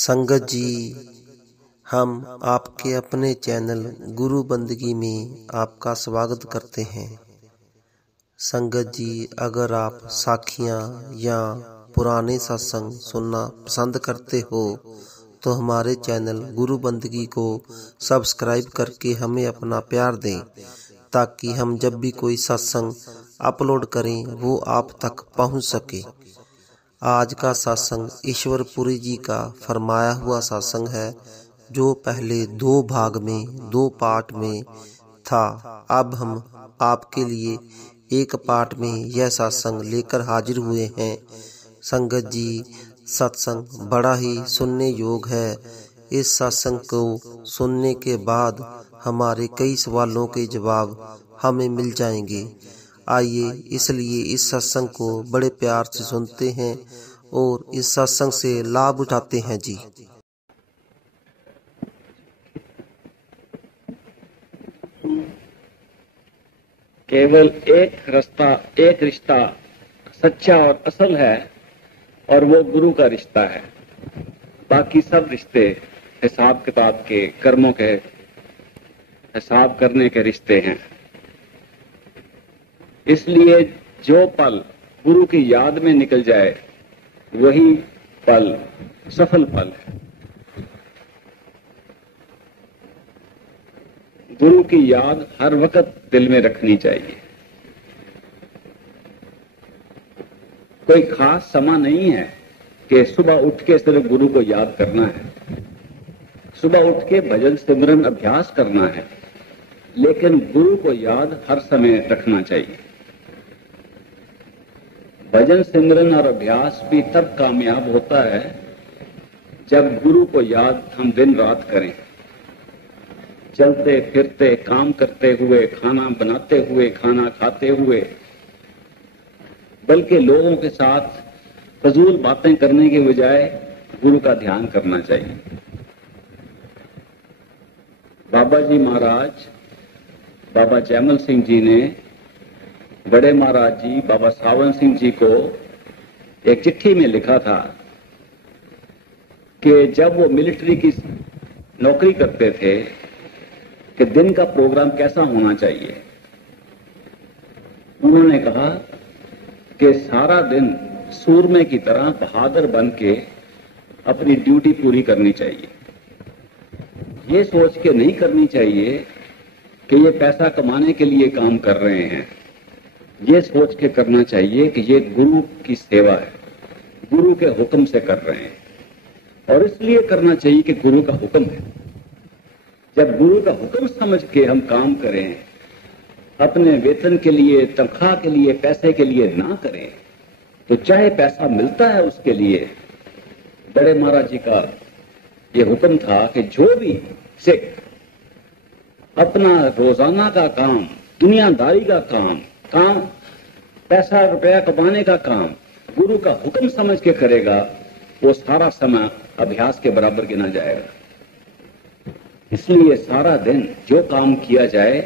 संगत जी, हम आपके अपने चैनल गुरु बंदगी में आपका स्वागत करते हैं। संगत जी, अगर आप साखियाँ या पुराने सत्संग सुनना पसंद करते हो तो हमारे चैनल गुरु बंदगी को सब्सक्राइब करके हमें अपना प्यार दें, ताकि हम जब भी कोई सत्संग अपलोड करें वो आप तक पहुंच सके। आज का सत्संग ईश्वरपुरी जी का फरमाया हुआ सत्संग है, जो पहले 2 भाग में 2 पार्ट में था। अब हम आपके लिए एक पार्ट में यह सत्संग लेकर हाजिर हुए हैं। संगत जी, सत्संग बड़ा ही सुनने योग है। इस सत्संग को सुनने के बाद हमारे कई सवालों के जवाब हमें मिल जाएंगे। आइए इसलिए इस सत्संग को बड़े प्यार से सुनते हैं और इस सत्संग से लाभ उठाते हैं जी। केवल एक रिश्ता सच्चा और असल है, और वो गुरु का रिश्ता है। बाकी सब रिश्ते हिसाब किताब के, कर्मों के हिसाब करने के रिश्ते हैं। इसलिए जो पल गुरु की याद में निकल जाए वही पल सफल पल है। गुरु की याद हर वक्त दिल में रखनी चाहिए। कोई खास समय नहीं है कि सुबह उठ के सिर्फ गुरु को याद करना है, सुबह उठ के भजन सिमरन अभ्यास करना है, लेकिन गुरु को याद हर समय रखना चाहिए। भजन सिमरन और अभ्यास भी तब कामयाब होता है जब गुरु को याद हम दिन रात करें। चलते फिरते, काम करते हुए, खाना बनाते हुए, खाना खाते हुए, बल्कि लोगों के साथ फजूल बातें करने के बजाय गुरु का ध्यान करना चाहिए। बाबा जी महाराज, बाबा जयमल सिंह जी ने बड़े महाराज जी बाबा सावन सिंह जी को एक चिट्ठी में लिखा था कि जब वो मिलिट्री की नौकरी करते थे कि दिन का प्रोग्राम कैसा होना चाहिए। उन्होंने कहा कि सारा दिन सूरमे की तरह बहादुर बन के अपनी ड्यूटी पूरी करनी चाहिए। ये सोच के नहीं करनी चाहिए कि ये पैसा कमाने के लिए काम कर रहे हैं। ये सोच के करना चाहिए कि ये गुरु की सेवा है, गुरु के हुक्म से कर रहे हैं, और इसलिए करना चाहिए कि गुरु का हुक्म है। जब गुरु का हुक्म समझ के हम काम करें, अपने वेतन के लिए, तनख्वाह के लिए, पैसे के लिए ना करें, तो चाहे पैसा मिलता है उसके लिए। बड़े महाराज जी का ये हुक्म था कि जो भी सिख अपना रोजाना का काम, दुनियादारी का काम, पैसा रुपया कमाने का काम गुरु का हुक्म समझ के करेगा, वो सारा समय अभ्यास के बराबर गिना जाएगा। इसलिए सारा दिन जो काम किया जाए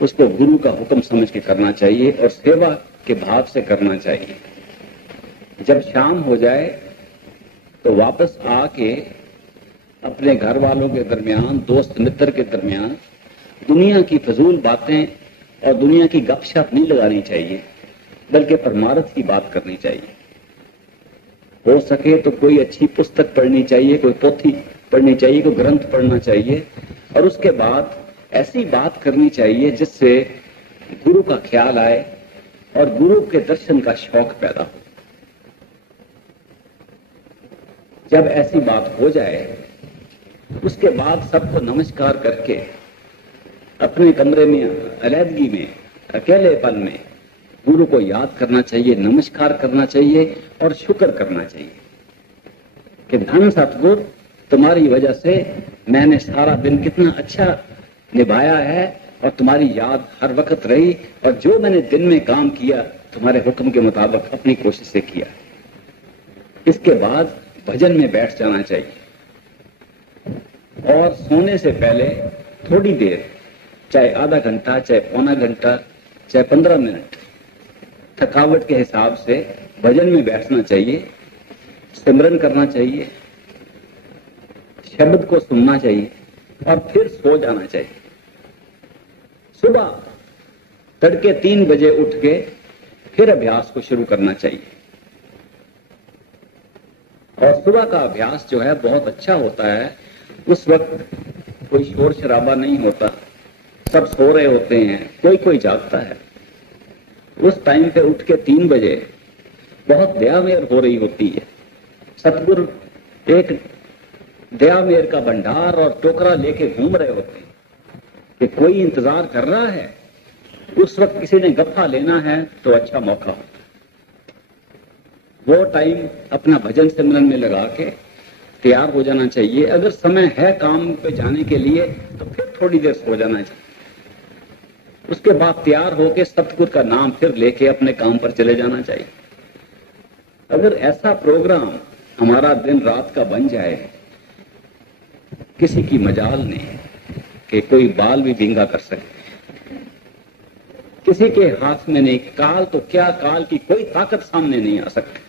उसको गुरु का हुक्म समझ के करना चाहिए और सेवा के भाव से करना चाहिए। जब शाम हो जाए तो वापस आके अपने घर वालों के दरमियान, दोस्त मित्र के दरमियान दुनिया की फजूल बातें और दुनिया की गपशप नहीं लगानी चाहिए, बल्कि परमार्थ की बात करनी चाहिए। हो सके तो कोई अच्छी पुस्तक पढ़नी चाहिए, कोई पोथी पढ़नी चाहिए, कोई ग्रंथ पढ़ना चाहिए, और उसके बाद ऐसी बात करनी चाहिए जिससे गुरु का ख्याल आए और गुरु के दर्शन का शौक पैदा हो। जब ऐसी बात हो जाए उसके बाद सबको नमस्कार करके अपने कमरे में अलहदगी में, अकेलेपन में गुरु को याद करना चाहिए, नमस्कार करना चाहिए और शुक्र करना चाहिए कि धन सतगुरु, तुम्हारी वजह से मैंने सारा दिन कितना अच्छा निभाया है और तुम्हारी याद हर वक्त रही, और जो मैंने दिन में काम किया तुम्हारे हुक्म के मुताबिक अपनी कोशिश से किया। इसके बाद भजन में बैठ जाना चाहिए और सोने से पहले थोड़ी देर, चाहे आधा घंटा, चाहे पौना घंटा, चाहे 15 मिनट, थकावट के हिसाब से भजन में बैठना चाहिए, सिमरन करना चाहिए, शब्द को सुनना चाहिए और फिर सो जाना चाहिए। सुबह तड़के 3 बजे उठ के फिर अभ्यास को शुरू करना चाहिए। और सुबह का अभ्यास जो है बहुत अच्छा होता है। उस वक्त कोई शोर शराबा नहीं होता, सब सो रहे होते हैं, कोई कोई जागता है। उस टाइम पे उठ के 3 बजे बहुत दया मेर हो रही होती है। सतगुरु एक दया मेर का भंडार और टोकरा लेके घूम रहे होते हैं कि कोई इंतजार कर रहा है। उस वक्त किसी ने गप्पा लेना है तो अच्छा मौका होता है। वो टाइम अपना भजन सिमरन में लगा के तैयार हो जाना चाहिए। अगर समय है काम पे जाने के लिए तो फिर थोड़ी देर सो जाना चाहिए। उसके बाद तैयार होके सतगुरु का नाम फिर लेके अपने काम पर चले जाना चाहिए। अगर ऐसा प्रोग्राम हमारा दिन रात का बन जाए, किसी की मजाल नहीं कि कोई बाल भी भींगा कर सके, किसी के हाथ में नहीं, काल तो क्या, काल की कोई ताकत सामने नहीं आ सकती।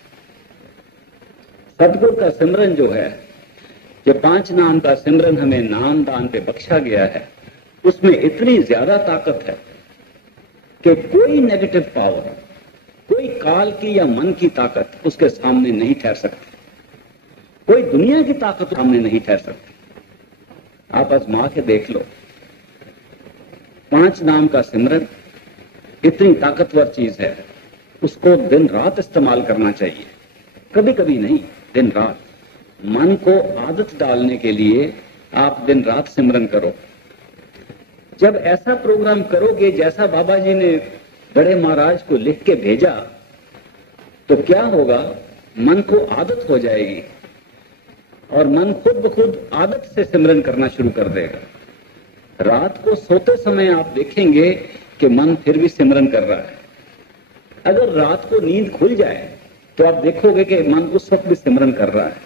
सतगुरु का सिमरन जो है, जो 5 नाम का सिमरन हमें नाम दान पे बख्शा गया है, उसमें इतनी ज्यादा ताकत है कि कोई नेगेटिव पावर, कोई काल की या मन की ताकत उसके सामने नहीं ठहर सकती। कोई दुनिया की ताकत सामने नहीं ठहर सकती। आप आजमा के देख लो। 5 नाम का सिमरन इतनी ताकतवर चीज है, उसको दिन रात इस्तेमाल करना चाहिए, कभी कभी नहीं, दिन रात। मन को आदत डालने के लिए आप दिन रात सिमरन करो। जब ऐसा प्रोग्राम करोगे जैसा बाबा जी ने बड़े महाराज को लिख के भेजा, तो क्या होगा, मन को आदत हो जाएगी और मन खुद ब खुद आदत से सिमरन करना शुरू कर देगा। रात को सोते समय आप देखेंगे कि मन फिर भी सिमरन कर रहा है। अगर रात को नींद खुल जाए तो आप देखोगे कि मन उस वक्त भी सिमरन कर रहा है।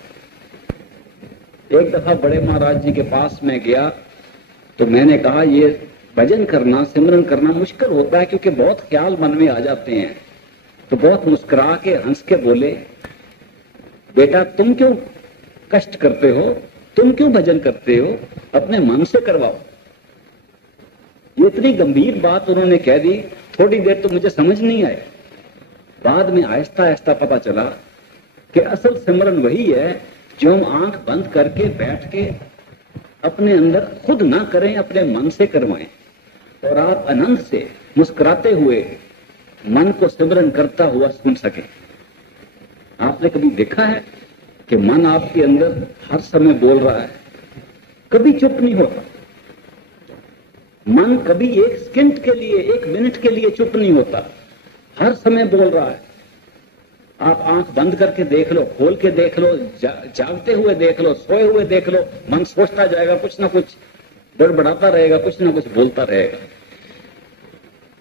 एक दफा बड़े महाराज जी के पास में गया तो मैंने कहा, ये भजन करना, सिमरन करना मुश्किल होता है क्योंकि बहुत ख्याल मन में आ जाते हैं। तो बहुत मुस्कुरा के हंस के बोले, बेटा तुम क्यों कष्ट करते हो, तुम क्यों भजन करते हो, अपने मन से करवाओ। ये इतनी गंभीर बात उन्होंने कह दी। थोड़ी देर तो मुझे समझ नहीं आया, बाद में आहिस्ता आहिस्ता पता चला कि असल सिमरन वही है जो हम आंख बंद करके बैठ के अपने अंदर खुद ना करें, अपने मन से करवाएं और आप आनंद से मुस्कुराते हुए मन को सिमरन करता हुआ सुन सके। आपने कभी देखा है कि मन आपके अंदर हर समय बोल रहा है, कभी चुप नहीं होता। मन कभी एक सेकंड के लिए, 1 मिनट के लिए चुप नहीं होता, हर समय बोल रहा है। आप आंख बंद करके देख लो, खोल के देख लो, जागते हुए देख लो, सोए हुए देख लो, मन सोचता जाएगा, कुछ ना कुछ बड़बड़ाता रहेगा, कुछ ना कुछ बोलता रहेगा।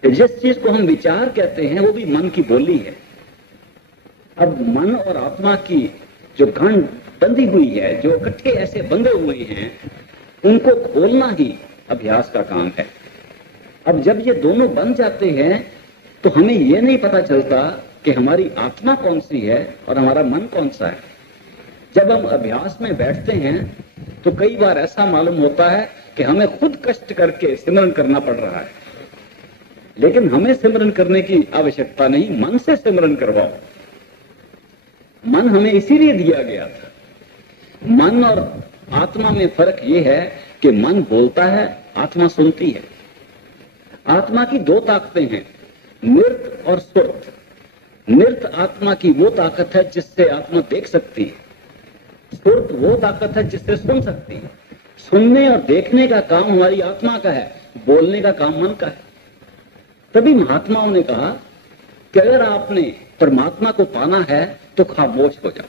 जिस चीज को हम विचार कहते हैं वो भी मन की बोली है। अब मन और आत्मा की जो गांठ बंधी हुई है, जो इकट्ठे ऐसे बंधे हुए हैं, उनको खोलना ही अभ्यास का काम है। अब जब ये दोनों बन जाते हैं तो हमें ये नहीं पता चलता कि हमारी आत्मा कौन सी है और हमारा मन कौन सा है। जब हम अभ्यास में बैठते हैं तो कई बार ऐसा मालूम होता है कि हमें खुद कष्ट करके सिमरन करना पड़ रहा है, लेकिन हमें सिमरन करने की आवश्यकता नहीं, मन से सिमरन करवाओ। मन हमें इसीलिए दिया गया था। मन और आत्मा में फर्क यह है कि मन बोलता है, आत्मा सुनती है। आत्मा की 2 ताकतें हैं, नृत और सुरत। नृत आत्मा की वो ताकत है जिससे आत्मा देख सकती है, सुरत वो ताकत है जिससे सुन सकती है। सुनने और देखने का काम हमारी आत्मा का है, बोलने का काम मन का है। तभी महात्माओं ने कहा कि अगर आपने परमात्मा को पाना है तो खामोश हो जाओ।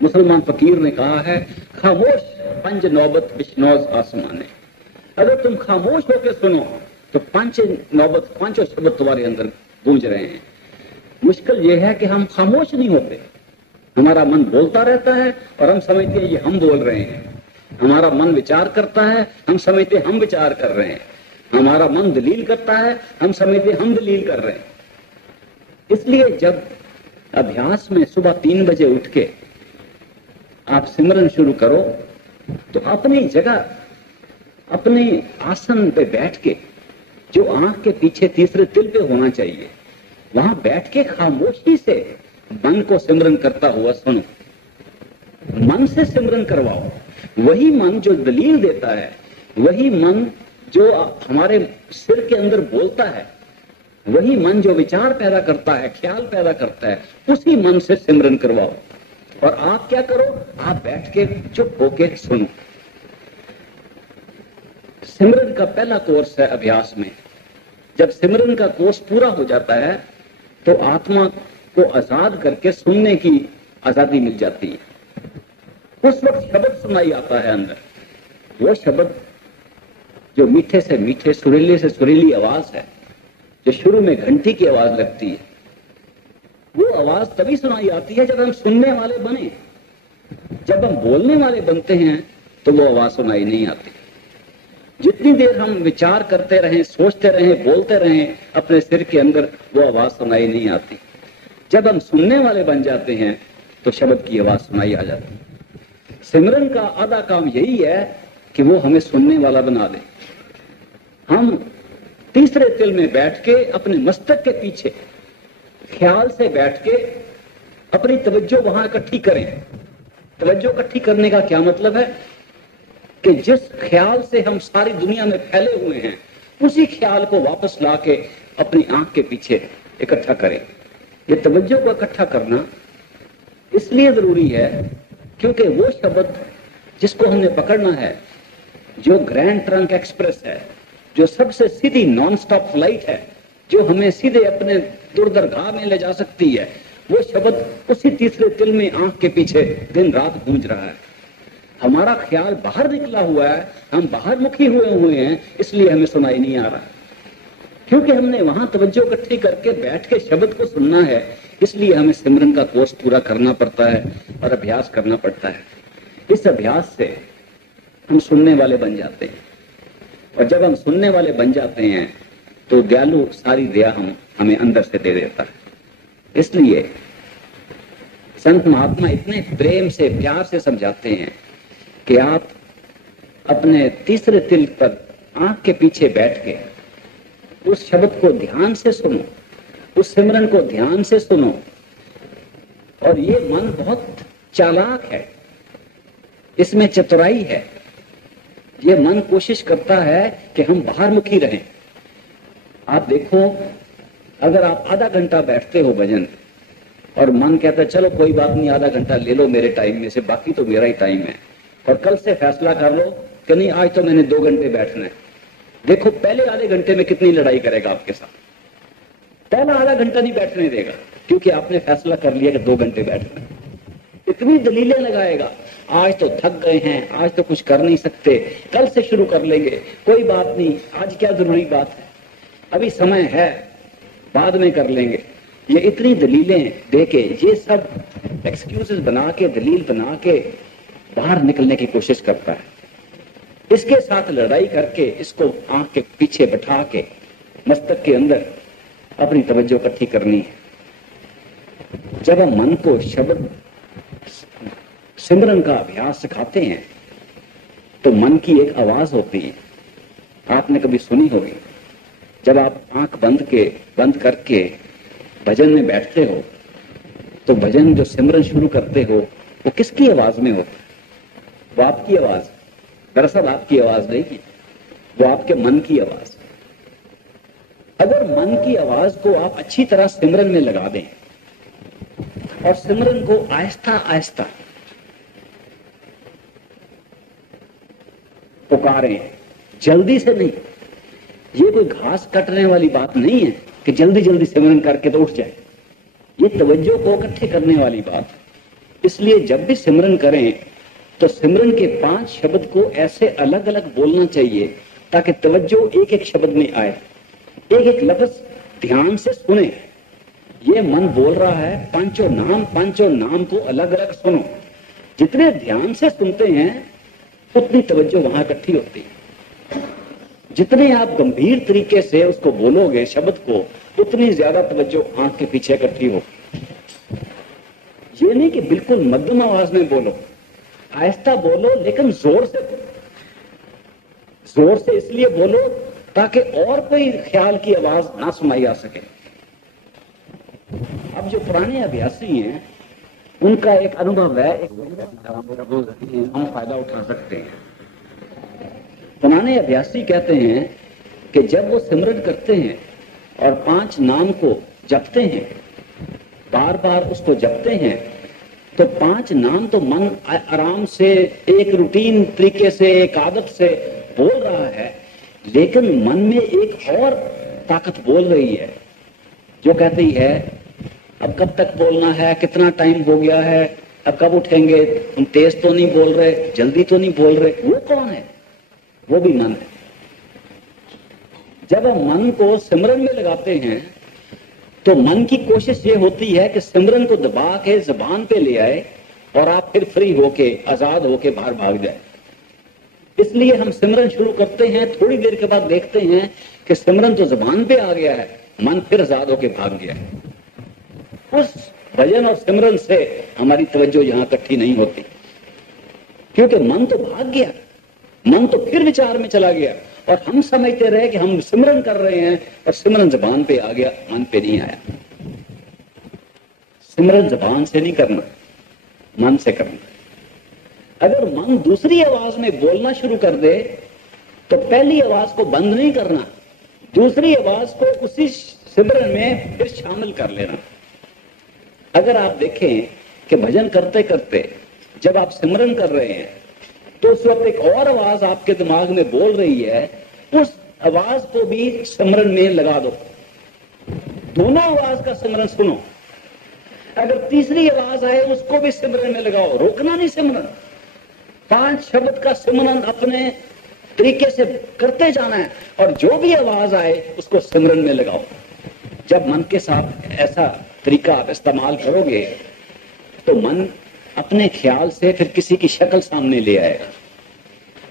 मुसलमान फकीर ने कहा है, खामोश पंज नौबत बिश्नौज आसमाने। अगर तुम खामोश होकर सुनो तो 5 नौबत, 5 शब्द तुम्हारे अंदर गूंज रहे हैं। मुश्किल यह है कि हम खामोश नहीं होते, हमारा मन बोलता रहता है और हम समझते हैं ये हम बोल रहे हैं। हमारा मन विचार करता है, हम समझते हम विचार कर रहे हैं। हमारा मन दलील करता है, हम समझते हम दलील कर रहे हैं। इसलिए जब अभ्यास में सुबह 3 बजे उठ के आप सिमरन शुरू करो तो अपनी जगह, अपने आसन पे बैठ के, जो आंख के पीछे तीसरे तिल पे होना चाहिए, वहां बैठ के खामोशी से मन को सिमरन करता हुआ सुनो। मन से सिमरन करवाओ। वही मन जो दलील देता है, वही मन जो हमारे सिर के अंदर बोलता है, वही मन जो विचार पैदा करता है, ख्याल पैदा करता है, उसी मन से सिमरन करवाओ। और आप क्या करो, आप बैठ के चुप होके सुनो। सिमरन का पहला कोर्स है अभ्यास में। जब सिमरन का कोर्स पूरा हो जाता है तो आत्मा को आजाद करके सुनने की आजादी मिल जाती है। उस वक्त शब्द सुनाई आता है अंदर, वो शब्द जो मीठे से मीठे, सुरीले से सुरीली आवाज है, जो शुरू में घंटी की आवाज लगती है, वो आवाज तभी सुनाई आती है जब हम सुनने वाले बने। जब हम बोलने वाले बनते हैं तो वो आवाज सुनाई नहीं आती। जितनी देर हम विचार करते रहें, सोचते रहें, बोलते रहें अपने सिर के अंदर, वो आवाज सुनाई नहीं आती। जब हम सुनने वाले बन जाते हैं तो शब्द की आवाज सुनाई आ जाती है। सिमरन का आधा काम यही है कि वो हमें सुनने वाला बना दे। हम तीसरे तिल में बैठ के अपने मस्तक के पीछे ख्याल से बैठ के अपनी तवज्जो वहां इकट्ठी करें। तवज्जो इकट्ठी करने का क्या मतलब है कि जिस ख्याल से हम सारी दुनिया में फैले हुए हैं, उसी ख्याल को वापस लाके अपनी आंख के पीछे इकट्ठा करें। ये तवज्जो को इकट्ठा करना इसलिए जरूरी है क्योंकि वो शब्द जिसको हमने पकड़ना है, जो ग्रैंड ट्रंक एक्सप्रेस है, जो सबसे सीधी नॉन स्टॉप फ्लाइट है, जो हमें सीधे अपने दुर्दरगाह में ले जा सकती है, वो शब्द उसी तीसरे तिल में आंख के पीछे दिन रात गूंज रहा है। हमारा ख्याल बाहर निकला हुआ है, हम बाहर मुखी हुए हैं, इसलिए हमें सुनाई नहीं आ रहा। क्योंकि हमने वहां तवज्जो इकट्ठी करके बैठ के शब्द को सुनना है, इसलिए हमें सिमरन का कोर्स पूरा करना पड़ता है और अभ्यास करना पड़ता है। इस अभ्यास से हम सुनने वाले बन जाते हैं, और जब हम सुनने वाले बन जाते हैं तो दयालु सारी दया हमें अंदर से दे देता है। इसलिए संत महात्मा इतने प्रेम से, प्यार से समझाते हैं कि आप अपने तीसरे तिल पर आंख के पीछे बैठ के उस शब्द को ध्यान से सुनो, उस सिमरन को ध्यान से सुनो। और ये मन बहुत चालाक है, इसमें चतुराई है। ये मन कोशिश करता है कि हम बाहर मुखी रहें। आप देखो, अगर आप आधा घंटा बैठते हो भजन और मन कहता है चलो कोई बात नहीं, आधा घंटा ले लो मेरे टाइम में से, बाकी तो मेरा ही टाइम है, और कल से फैसला कर लो कि नहीं आज तो मैंने 2 घंटे बैठना है। देखो पहले आधे घंटे में कितनी लड़ाई करेगा आपके साथ। पहला आधा घंटा नहीं बैठने देगा क्योंकि आपने फैसला कर लिया कि 2 घंटे बैठना है। इतनी दलीलें लगाएगा, आज तो थक गए हैं, आज तो कुछ कर नहीं सकते, कल से शुरू कर लेंगे, कोई बात नहीं, आज क्या जरूरी बात है, अभी समय है, बाद में कर लेंगे। ये इतनी दलीलें देके, ये सब एक्सक्यूजेस बना के, दलील बना के बाहर निकलने की कोशिश करता है। इसके साथ लड़ाई करके इसको आंख के पीछे बैठा के मस्तक के अंदर अपनी तवज्जो इकट्ठी करनी है। जब हम मन को शब्द सिमरन का अभ्यास सिखाते हैं तो मन की एक आवाज होती है, आपने कभी सुनी होगी। जब आप आंख बंद करके भजन में बैठते हो तो भजन जो सिमरन शुरू करते हो वो किसकी आवाज में होता है? वो आपकी आवाज, दरअसल आपकी आवाज नहीं की, वो आपके मन की आवाज। अगर मन की आवाज को आप अच्छी तरह सिमरन में लगा दें और सिमरन को आहिस्ता आहिस्ता पुकारें, जल्दी से नहीं। ये कोई घास कटने वाली बात नहीं है कि जल्दी जल्दी सिमरन करके तो उठ जाए। ये तवज्जो को इकट्ठे करने वाली बात। इसलिए जब भी सिमरन करें तो सिमरन के 5 शब्द को ऐसे अलग अलग बोलना चाहिए ताकि तवज्जो एक एक शब्द में आए, एक एक लफ्ज ध्यान से सुने। ये मन बोल रहा है पांचों नाम को अलग अलग सुनो। जितने ध्यान से सुनते हैं उतनी तवज्जो वहां इकट्ठी होती है। जितने आप गंभीर तरीके से उसको बोलोगे शब्द को, उतनी ज्यादा तवज्जो आंख के पीछे इकट्ठी हो। ये नहीं कि बिल्कुल मध्यम आवाज में बोलो, आहिस्ता बोलो लेकिन जोर से बोलो। जोर से इसलिए बोलो ताकि और कोई ख्याल की आवाज ना सुनाई आ सके। अब जो पुराने अभ्यासी हैं उनका एक अनुभव है, हम फायदा उठा सकते हैं। पुराने अभ्यासी कहते हैं कि जब वो सिमरन करते हैं और 5 नाम को जपते हैं, बार बार उसको जपते हैं, तो 5 नाम तो मन आराम से एक रूटीन तरीके से एक आदत से बोल रहा है, लेकिन मन में एक और ताकत बोल रही है जो कहती है अब कब तक बोलना है, कितना टाइम हो गया है, अब कब उठेंगे, हम तेज तो नहीं बोल रहे, जल्दी तो नहीं बोल रहे। वो कौन है? वो भी मन है। जब हम मन को सिमरन में लगाते हैं तो मन की कोशिश ये होती है कि सिमरन को दबा के जुबान पे ले आए और आप फिर फ्री होके आजाद होके बाहर भाग जाए। इसलिए हम सिमरन शुरू करते हैं, थोड़ी देर के बाद देखते हैं कि सिमरन तो जुबान पे आ गया है, मन फिर आजाद होके भाग गया है। उस भजन और सिमरन से हमारी तवज्जो यहां इकट्ठी नहीं होती, क्योंकि मन तो भाग गया, मन तो फिर विचार में चला गया और हम समझते रहे कि हम सिमरन कर रहे हैं और सिमरन जुबान पे आ गया, मन पे नहीं आया। सिमरन जुबान से नहीं करना, मन से करना। अगर मन दूसरी आवाज में बोलना शुरू कर दे तो पहली आवाज को बंद नहीं करना, दूसरी आवाज को उसी सिमरन में फिर शामिल कर लेना। अगर आप देखें कि भजन करते करते जब आप सिमरन कर रहे हैं तो उस वक्त एक और आवाज आपके दिमाग में बोल रही है, उस आवाज को भी सिमरन में लगा दो। दोनों आवाज का सिमरन सुनो। अगर तीसरी आवाज आए उसको भी सिमरन में लगाओ, रोकना नहीं सिमरन। 5 शब्द का सिमरन अपने तरीके से करते जाना है और जो भी आवाज आए उसको सिमरन में लगाओ। जब मन के साथ ऐसा तरीका आप इस्तेमाल करोगे तो मन अपने ख्याल से फिर किसी की शक्ल सामने ले आएगा।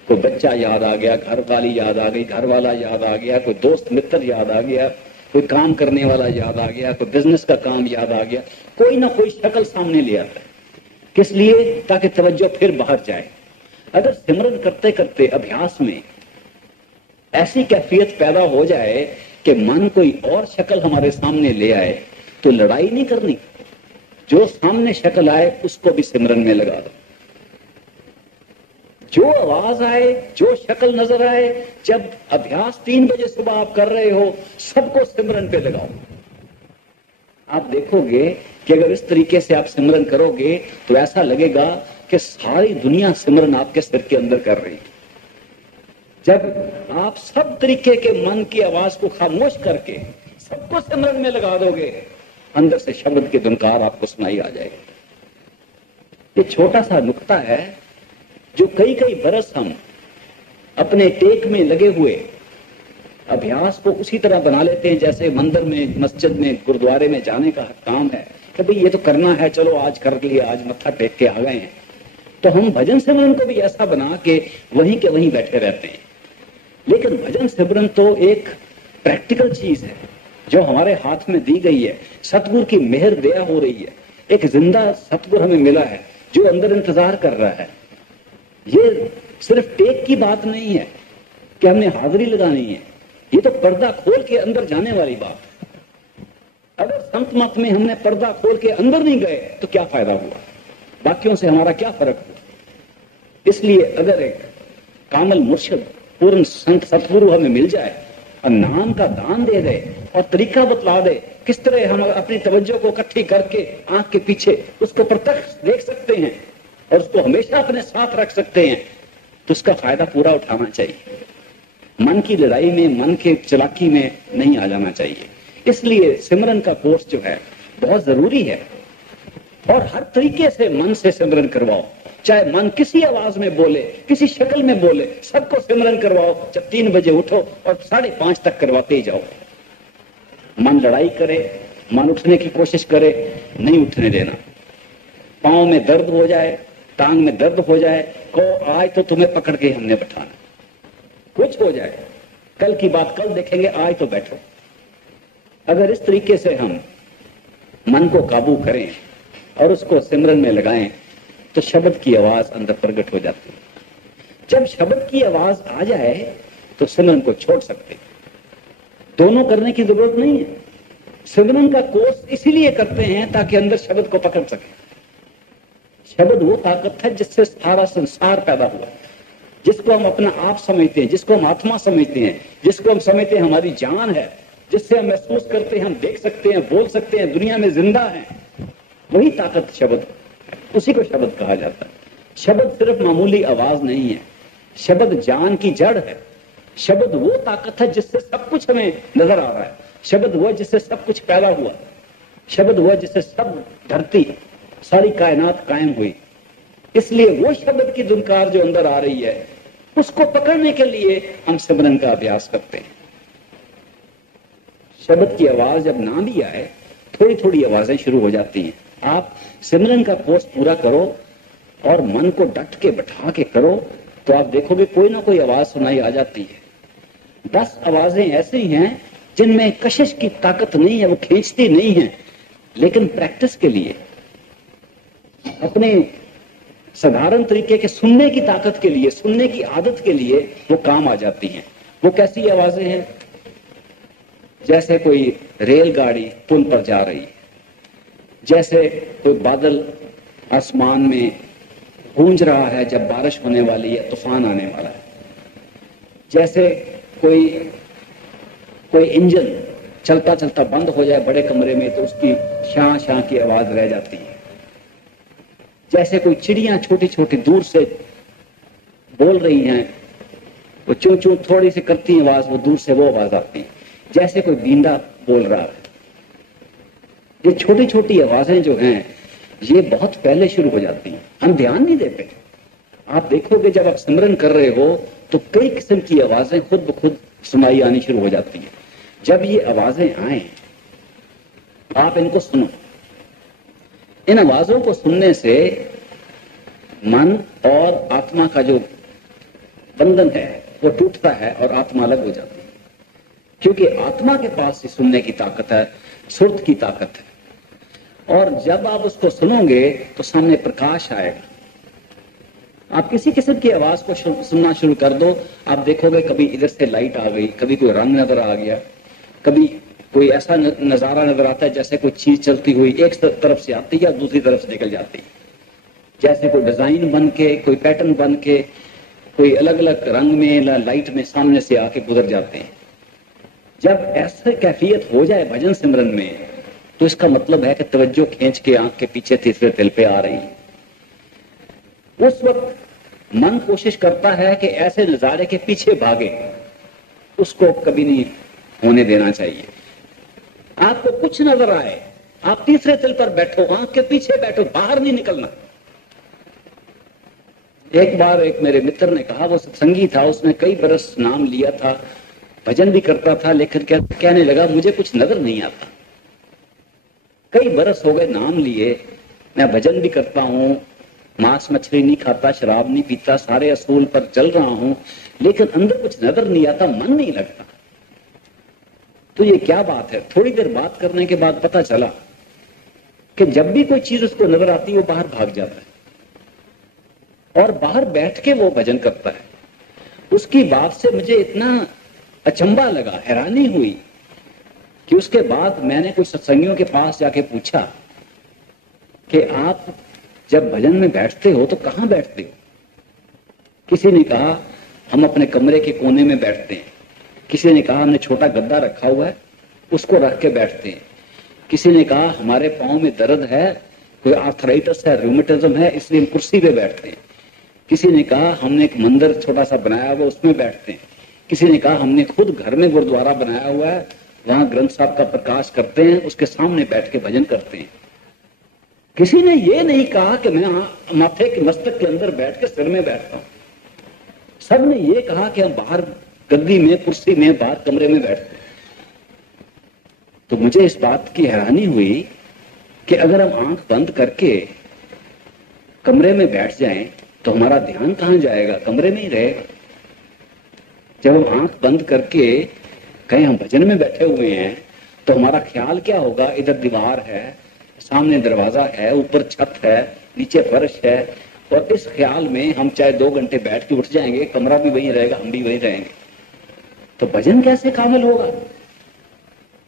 कोई बच्चा याद आ गया, घर वाली याद आ गई, घर वाला याद आ गया, कोई दोस्त मित्र याद आ गया, कोई काम करने वाला याद आ गया, कोई बिजनेस का काम याद आ गया, कोई ना कोई शक्ल सामने ले आता है। किस लिए? ताकि तवज्जो फिर बाहर जाए। अगर सिमरन करते करते अभ्यास में ऐसी कैफियत पैदा हो जाए कि मन कोई और शक्ल हमारे सामने ले आए तो लड़ाई नहीं करनी, जो सामने शक्ल आए उसको भी सिमरन में लगा दो। जो आवाज आए, जो शक्ल नजर आए, जब अभ्यास 3 बजे सुबह आप कर रहे हो सबको सिमरन पे लगाओ। आप देखोगे कि अगर इस तरीके से आप सिमरन करोगे तो ऐसा लगेगा कि सारी दुनिया सिमरन आपके सिर के अंदर कर रही है। जब आप सब तरीके के मन की आवाज को खामोश करके सबको सिमरन में लगा दोगे, अंदर से शब्द के धुनकार आपको सुनाई आ जाएगी। ये छोटा सा नुक्ता है जो कई कई बरस हम अपने टेक में लगे हुए अभ्यास को उसी तरह बना लेते हैं जैसे मंदिर में, मस्जिद में, गुरुद्वारे में जाने का काम है कि भाई ये तो करना है, चलो आज कर लिया, आज मत्था टेक के आ गए हैं। तो हम भजन सिमरन को भी ऐसा बना के वहीं के वहीं बैठे रहते हैं। लेकिन भजन सिमरन तो एक प्रैक्टिकल चीज है जो हमारे हाथ में दी गई है। सतगुरु की मेहर दया हो रही है, एक जिंदा सतगुरु हमें मिला है जो अंदर इंतजार कर रहा है। ये सिर्फ टेक की बात नहीं है कि हमने हाजिरी लगानी है, ये तो पर्दा खोल के अंदर जाने वाली बात है। अगर संत मत में हमने पर्दा खोल के अंदर नहीं गए तो क्या फायदा हुआ, बाकियों से हमारा क्या फर्क हुआ। इसलिए अगर एक कामल मुर्शिद पूर्ण संत सतगुरु हमें मिल जाए और नाम का दान दे दे और तरीका बतला दे किस तरह हम अपनी तवज्जो को इकट्ठी करके आंख के पीछे उसको प्रत्यक्ष देख सकते हैं और उसको हमेशा अपने साथ रख सकते हैं, तो उसका फायदा पूरा उठाना चाहिए। मन की लड़ाई में, मन के चालाकी में नहीं आ जाना चाहिए। इसलिए सिमरन का कोर्स जो है बहुत जरूरी है और हर तरीके से मन से सिमरन करवाओ। चाहे मन किसी आवाज में बोले, किसी शक्ल में बोले, सबको सिमरन करवाओ। जब 3 बजे उठो और 5:30 तक करवाते ही जाओ। मन लड़ाई करे, मन उठने की कोशिश करे, नहीं उठने देना। पांव में दर्द हो जाए, टांग में दर्द हो जाए, कहो आज तो तुम्हें पकड़ के हमने बैठाना। कुछ हो जाए, कल की बात कल देखेंगे, आज तो बैठो। अगर इस तरीके से हम मन को काबू करें और उसको सिमरन में लगाएं तो शब्द की आवाज अंदर प्रकट हो जाती है। जब शब्द की आवाज आ जाए तो सिमरन को छोड़ सकते, दोनों करने की जरूरत नहीं है। सिमरन का कोर्स इसीलिए करते हैं ताकि अंदर शब्द को पकड़ सके। शब्द वो ताकत है जिससे सारा संसार पैदा हुआ, जिसको हम अपना आप समझते हैं, जिसको हम आत्मा समझते हैं, जिसको हम समझते हैं हमारी जान है, जिससे हम महसूस करते हैं, हम देख सकते हैं, बोल सकते हैं, दुनिया में जिंदा है, वही ताकत शब्द, उसी को शब्द कहा जाता है। शब्द सिर्फ मामूली आवाज नहीं है, शब्द ज्ञान की जड़ है। शब्द वो ताकत है जिससे सब कुछ हमें नजर आ रहा है। शब्द वो जिससे सब कुछ पैदा हुआ। शब्द वो जिससे सब धरती, सारी कायनात कायम हुई। इसलिए वो शब्द की धुनकार जो अंदर आ रही है, उसको पकड़ने के लिए हम सिमरन का अभ्यास करते हैं। शब्द की आवाज जब ना भी आए, थोड़ी थोड़ी आवाजें शुरू हो जाती हैं। आप सिमरन का कोर्स पूरा करो और मन को डट के बैठा के करो तो आप देखोगे कोई ना कोई आवाज सुनाई आ जाती है। 10 आवाजें ऐसी हैं जिनमें कशिश की ताकत नहीं है, वो खींचती नहीं है, लेकिन प्रैक्टिस के लिए, अपने साधारण तरीके के सुनने की ताकत के लिए, सुनने की आदत के लिए वो काम आ जाती हैं। वो कैसी आवाजें हैं? जैसे कोई रेलगाड़ी पुल पर जा रही है, जैसे कोई बादल आसमान में गूंज रहा है जब बारिश होने वाली है, तूफान आने वाला है, जैसे कोई इंजन चलता चलता बंद हो जाए बड़े कमरे में तो उसकी शां शां की आवाज रह जाती है, जैसे कोई चिड़ियां छोटी छोटी दूर से बोल रही हैं, वो चूं चूं थोड़ी सी करती आवाज, वो दूर से वो आवाज आती है, जैसे कोई बींदा बोल रहा है। ये छोटी छोटी आवाजें जो हैं ये बहुत पहले शुरू हो जाती हैं, हम ध्यान नहीं देते। आप देखोगे जब आप सिमरन कर रहे हो तो कई किस्म की आवाजें खुद ब खुद सुनाई आनी शुरू हो जाती हैं। जब ये आवाजें आए आप इनको सुनो। इन आवाजों को सुनने से मन और आत्मा का जो बंधन है वो टूटता है और आत्मा अलग हो जाती है, क्योंकि आत्मा के पास ही सुनने की ताकत है, सुर्त की ताकत है। और जब आप उसको सुनोगे तो सामने प्रकाश आएगा। आप किसी किस्म की आवाज को सुनना शुरू कर दो, आप देखोगे कभी इधर से लाइट आ गई, कभी कोई रंग नजर आ गया, कभी कोई ऐसा नजारा नजर आता है जैसे कोई चीज चलती हुई एक तरफ से आती है दूसरी तरफ से निकल जाती है, जैसे कोई डिजाइन बन के, कोई पैटर्न बन के, कोई अलग अलग रंग में, लाइट में सामने से आके गुजर जाते हैं। जब ऐसी कैफियत हो जाए भजन सिमरन में तो इसका मतलब है कि तवज्जो खींच के आंख के पीछे तीसरे तिल पे आ रही है। उस वक्त मन कोशिश करता है कि ऐसे नजारे के पीछे भागे, उसको कभी नहीं होने देना चाहिए। आपको कुछ नजर आए, आप तीसरे तिल पर बैठो, आंख के पीछे बैठो, बाहर नहीं निकलना। एक बार एक मेरे मित्र ने कहा, वो सत्संगी था, उसने कई बरस नाम लिया था, भजन भी करता था, लेकिन कहने लगा मुझे कुछ नजर नहीं आता। कई बरस हो गए नाम लिए, मैं भजन भी करता हूं, मांस मछली नहीं खाता, शराब नहीं पीता, सारे असूल पर चल रहा हूं, लेकिन अंदर कुछ नजर नहीं आता, मन नहीं लगता। तो ये क्या बात है? थोड़ी देर बात करने के बाद पता चला कि जब भी कोई चीज उसको नजर आती है वो बाहर भाग जाता है और बाहर बैठ के वो भजन करता है। उसकी बात से मुझे इतना अचंभा लगा, हैरानी हुई कि उसके बाद मैंने कुछ सत्संगियों के पास जाके पूछा कि आप जब भजन में बैठते हो तो कहां बैठते हो? किसी ने कहा हम अपने कमरे के कोने में बैठते हैं, किसी ने कहा हमने छोटा गद्दा रखा हुआ है उसको रख के बैठते हैं, किसी ने कहा हमारे पांव में दर्द है, कोई आर्थराइटिस है, रूमेटिज्म है, इसलिए हम कुर्सी पे बैठते हैं, किसी ने कहा हमने एक मंदिर छोटा सा बनाया हुआ उसमें बैठते हैं, किसी ने कहा हमने खुद घर में गुरुद्वारा बनाया हुआ है, वहां ग्रंथ साहब का प्रकाश करते हैं, उसके सामने बैठ के भजन करते हैं। किसी ने ये नहीं कहा कि मैं माथे के मस्तक के अंदर बैठ के सिर में बैठता हूं। सब ने ये कहा कि हम बाहर गद्दी में, कुर्सी में, बाहर कमरे में बैठते हैं। तो मुझे इस बात की हैरानी हुई कि अगर हम आंख बंद करके कमरे में बैठ जाएं तो हमारा ध्यान कहां जाएगा? कमरे में ही रहेगा। जब हम आंख बंद करके कहीं हम भजन में बैठे हुए हैं तो हमारा ख्याल क्या होगा? इधर दीवार है, सामने दरवाजा है, ऊपर छत है, नीचे फर्श है, और इस ख्याल में हम चाहे 2 घंटे बैठ के उठ जाएंगे, कमरा भी वहीं रहेगा, हम भी वहीं रहेंगे, तो भजन कैसे कामिल होगा?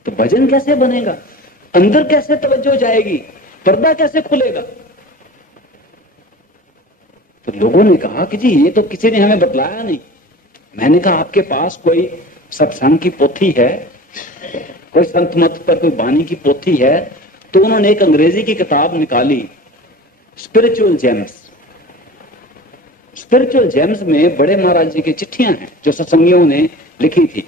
तो भजन कैसे बनेगा? अंदर कैसे तवज्जो जाएगी? पर्दा कैसे खुलेगा? तो लोगों ने कहा कि जी ये तो किसी ने हमें बतलाया नहीं। मैंने कहा आपके पास कोई सत्संग की पोथी है, कोई संत मत पर कोई बानी की पोथी है? तो उन्होंने एक अंग्रेजी की किताब निकाली, स्पिरिचुअल जेम्स। स्पिरिचुअल जेम्स में बड़े महाराज जी की चिट्ठियां हैं जो सत्संगियों ने लिखी थी।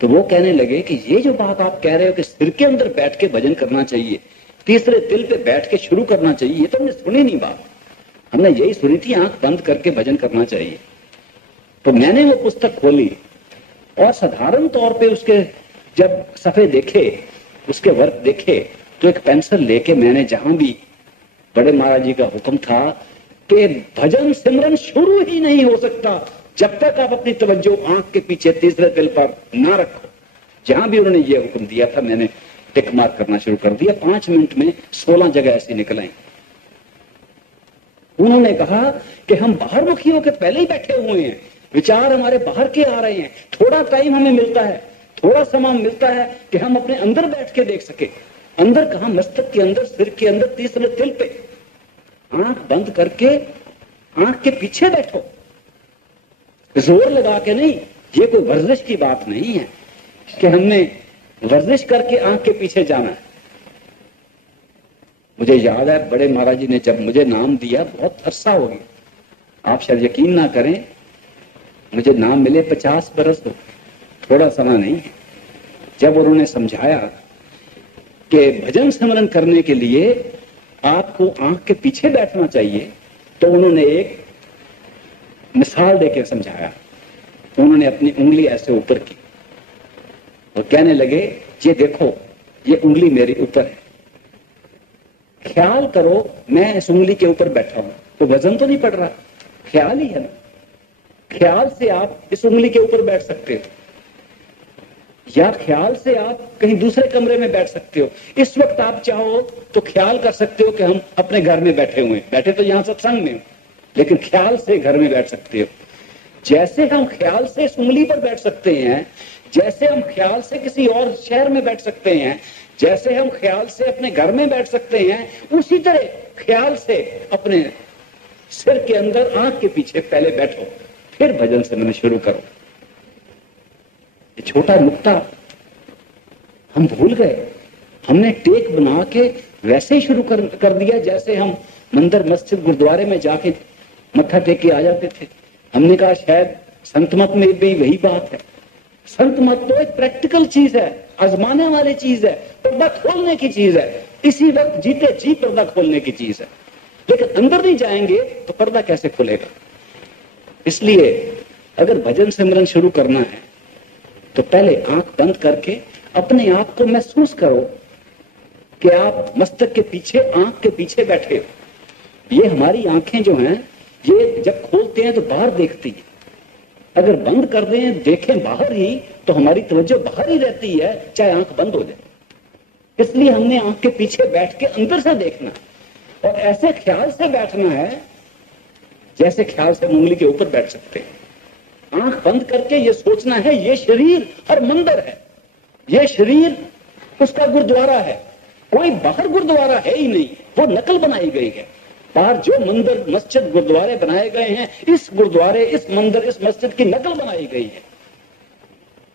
तो वो कहने लगे कि ये जो बात आप कह रहे हो कि सिर के अंदर बैठ के भजन करना चाहिए, तीसरे तिल पे बैठ के शुरू करना चाहिए, ये तो हमने सुनी नहीं बात। हमने यही सुनी थी आंख बंद करके भजन करना चाहिए। तो मैंने वो पुस्तक खोली और साधारण तौर पे उसके जब सफे देखे, उसके वर्क देखे, तो एक पेंसिल लेके मैंने जहां भी बड़े महाराज जी का हुक्म था कि भजन सिमरन शुरू ही नहीं हो सकता जब तक आप अपनी तवज्जो आंख के पीछे तीसरे तिल पर ना रखो। जहां भी उन्होंने ये हुक्म दिया था मैंने टिक मार्क करना शुरू कर दिया। 5 मिनट में 16 जगह ऐसी निकल आई। उन्होंने कहा कि हम बाहर मुखी होकर पहले ही बैठे हुए हैं, विचार हमारे बाहर के आ रहे हैं, थोड़ा टाइम हमें मिलता है, थोड़ा समय मिलता है कि हम अपने अंदर बैठ के देख सके। अंदर कहां? मस्तक के अंदर, सिर के अंदर, तीसरे तिल पे। आंख बंद करके आंख के पीछे बैठो, जोर लगा के नहीं। ये कोई वर्जिश की बात नहीं है कि हमने वर्जिश करके आंख के पीछे जाना है। मुझे याद है बड़े महाराज जी ने जब मुझे नाम दिया, बहुत अरसा हो गया, आप शायद यकीन ना करें, मुझे नाम मिले 50 बरस हो, थोड़ा समय नहीं। जब उन्होंने समझाया कि भजन सिमरन करने के लिए आपको आंख के पीछे बैठना चाहिए, तो उन्होंने एक मिसाल देकर समझाया। उन्होंने अपनी उंगली ऐसे ऊपर की और कहने लगे, ये देखो, ये उंगली मेरी ऊपर है, ख्याल करो मैं इस उंगली के ऊपर बैठा हूं, तो वजन तो नहीं पड़ रहा, ख्याल ही है ना। ख्याल से आप इस उंगली के ऊपर बैठ सकते हो, या ख्याल से आप कहीं दूसरे कमरे में बैठ सकते हो। इस वक्त आप चाहो तो ख्याल कर सकते हो कि हम अपने घर में बैठे हुए हैं, बैठे तो यहां सत्संग में, लेकिन ख्याल से घर में बैठ सकते हो। जैसे हम ख्याल से इस उंगली पर बैठ सकते हैं, जैसे हम ख्याल से किसी और शहर में बैठ सकते हैं, जैसे हम ख्याल से अपने घर में बैठ सकते हैं, उसी तरह ख्याल से अपने सिर के अंदर आंख के पीछे पहले बैठो, फिर भजन सिमरन शुरू करो। ये छोटा नुक्ता हम भूल गए। हमने टेक बना के वैसे ही शुरू कर दिया जैसे हम मंदिर, मस्जिद, गुरुद्वारे में जाके मत्था टेक के आ जाते थे। हमने कहा शायद संत मत में भी वही बात है। संत मत तो एक प्रैक्टिकल चीज है, आजमाने वाली चीज है, पर्दा खोलने की चीज है। इसी वक्त जीते जी पर्दा खोलने की चीज है, लेकिन अंदर नहीं जाएंगे तो पर्दा कैसे खुलेगा? इसलिए अगर भजन सिमरन शुरू करना है तो पहले आंख बंद करके अपने आप को महसूस करो कि आप मस्तक के पीछे, आंख के पीछे बैठे हो। ये हमारी आंखें जो हैं, ये जब खोलते हैं तो बाहर देखती है, अगर बंद कर दें, देखें बाहर ही, तो हमारी तवज्जो बाहर ही रहती है, चाहे आंख बंद हो जाए। इसलिए हमने आंख के पीछे बैठ के अंदर से देखना, और ऐसे ख्याल से बैठना है जैसे ख्याल से उंगली के ऊपर बैठ सकते हैं। आंख बंद करके ये सोचना है, ये शरीर और मंदिर है, ये शरीर उसका गुरुद्वारा है, कोई बाहर गुरुद्वारा है ही नहीं, वो नकल बनाई गई है। बाहर जो मंदिर, मस्जिद, गुरुद्वारे बनाए गए हैं, इस गुरुद्वारे, इस मंदिर, इस मस्जिद की नकल बनाई गई है।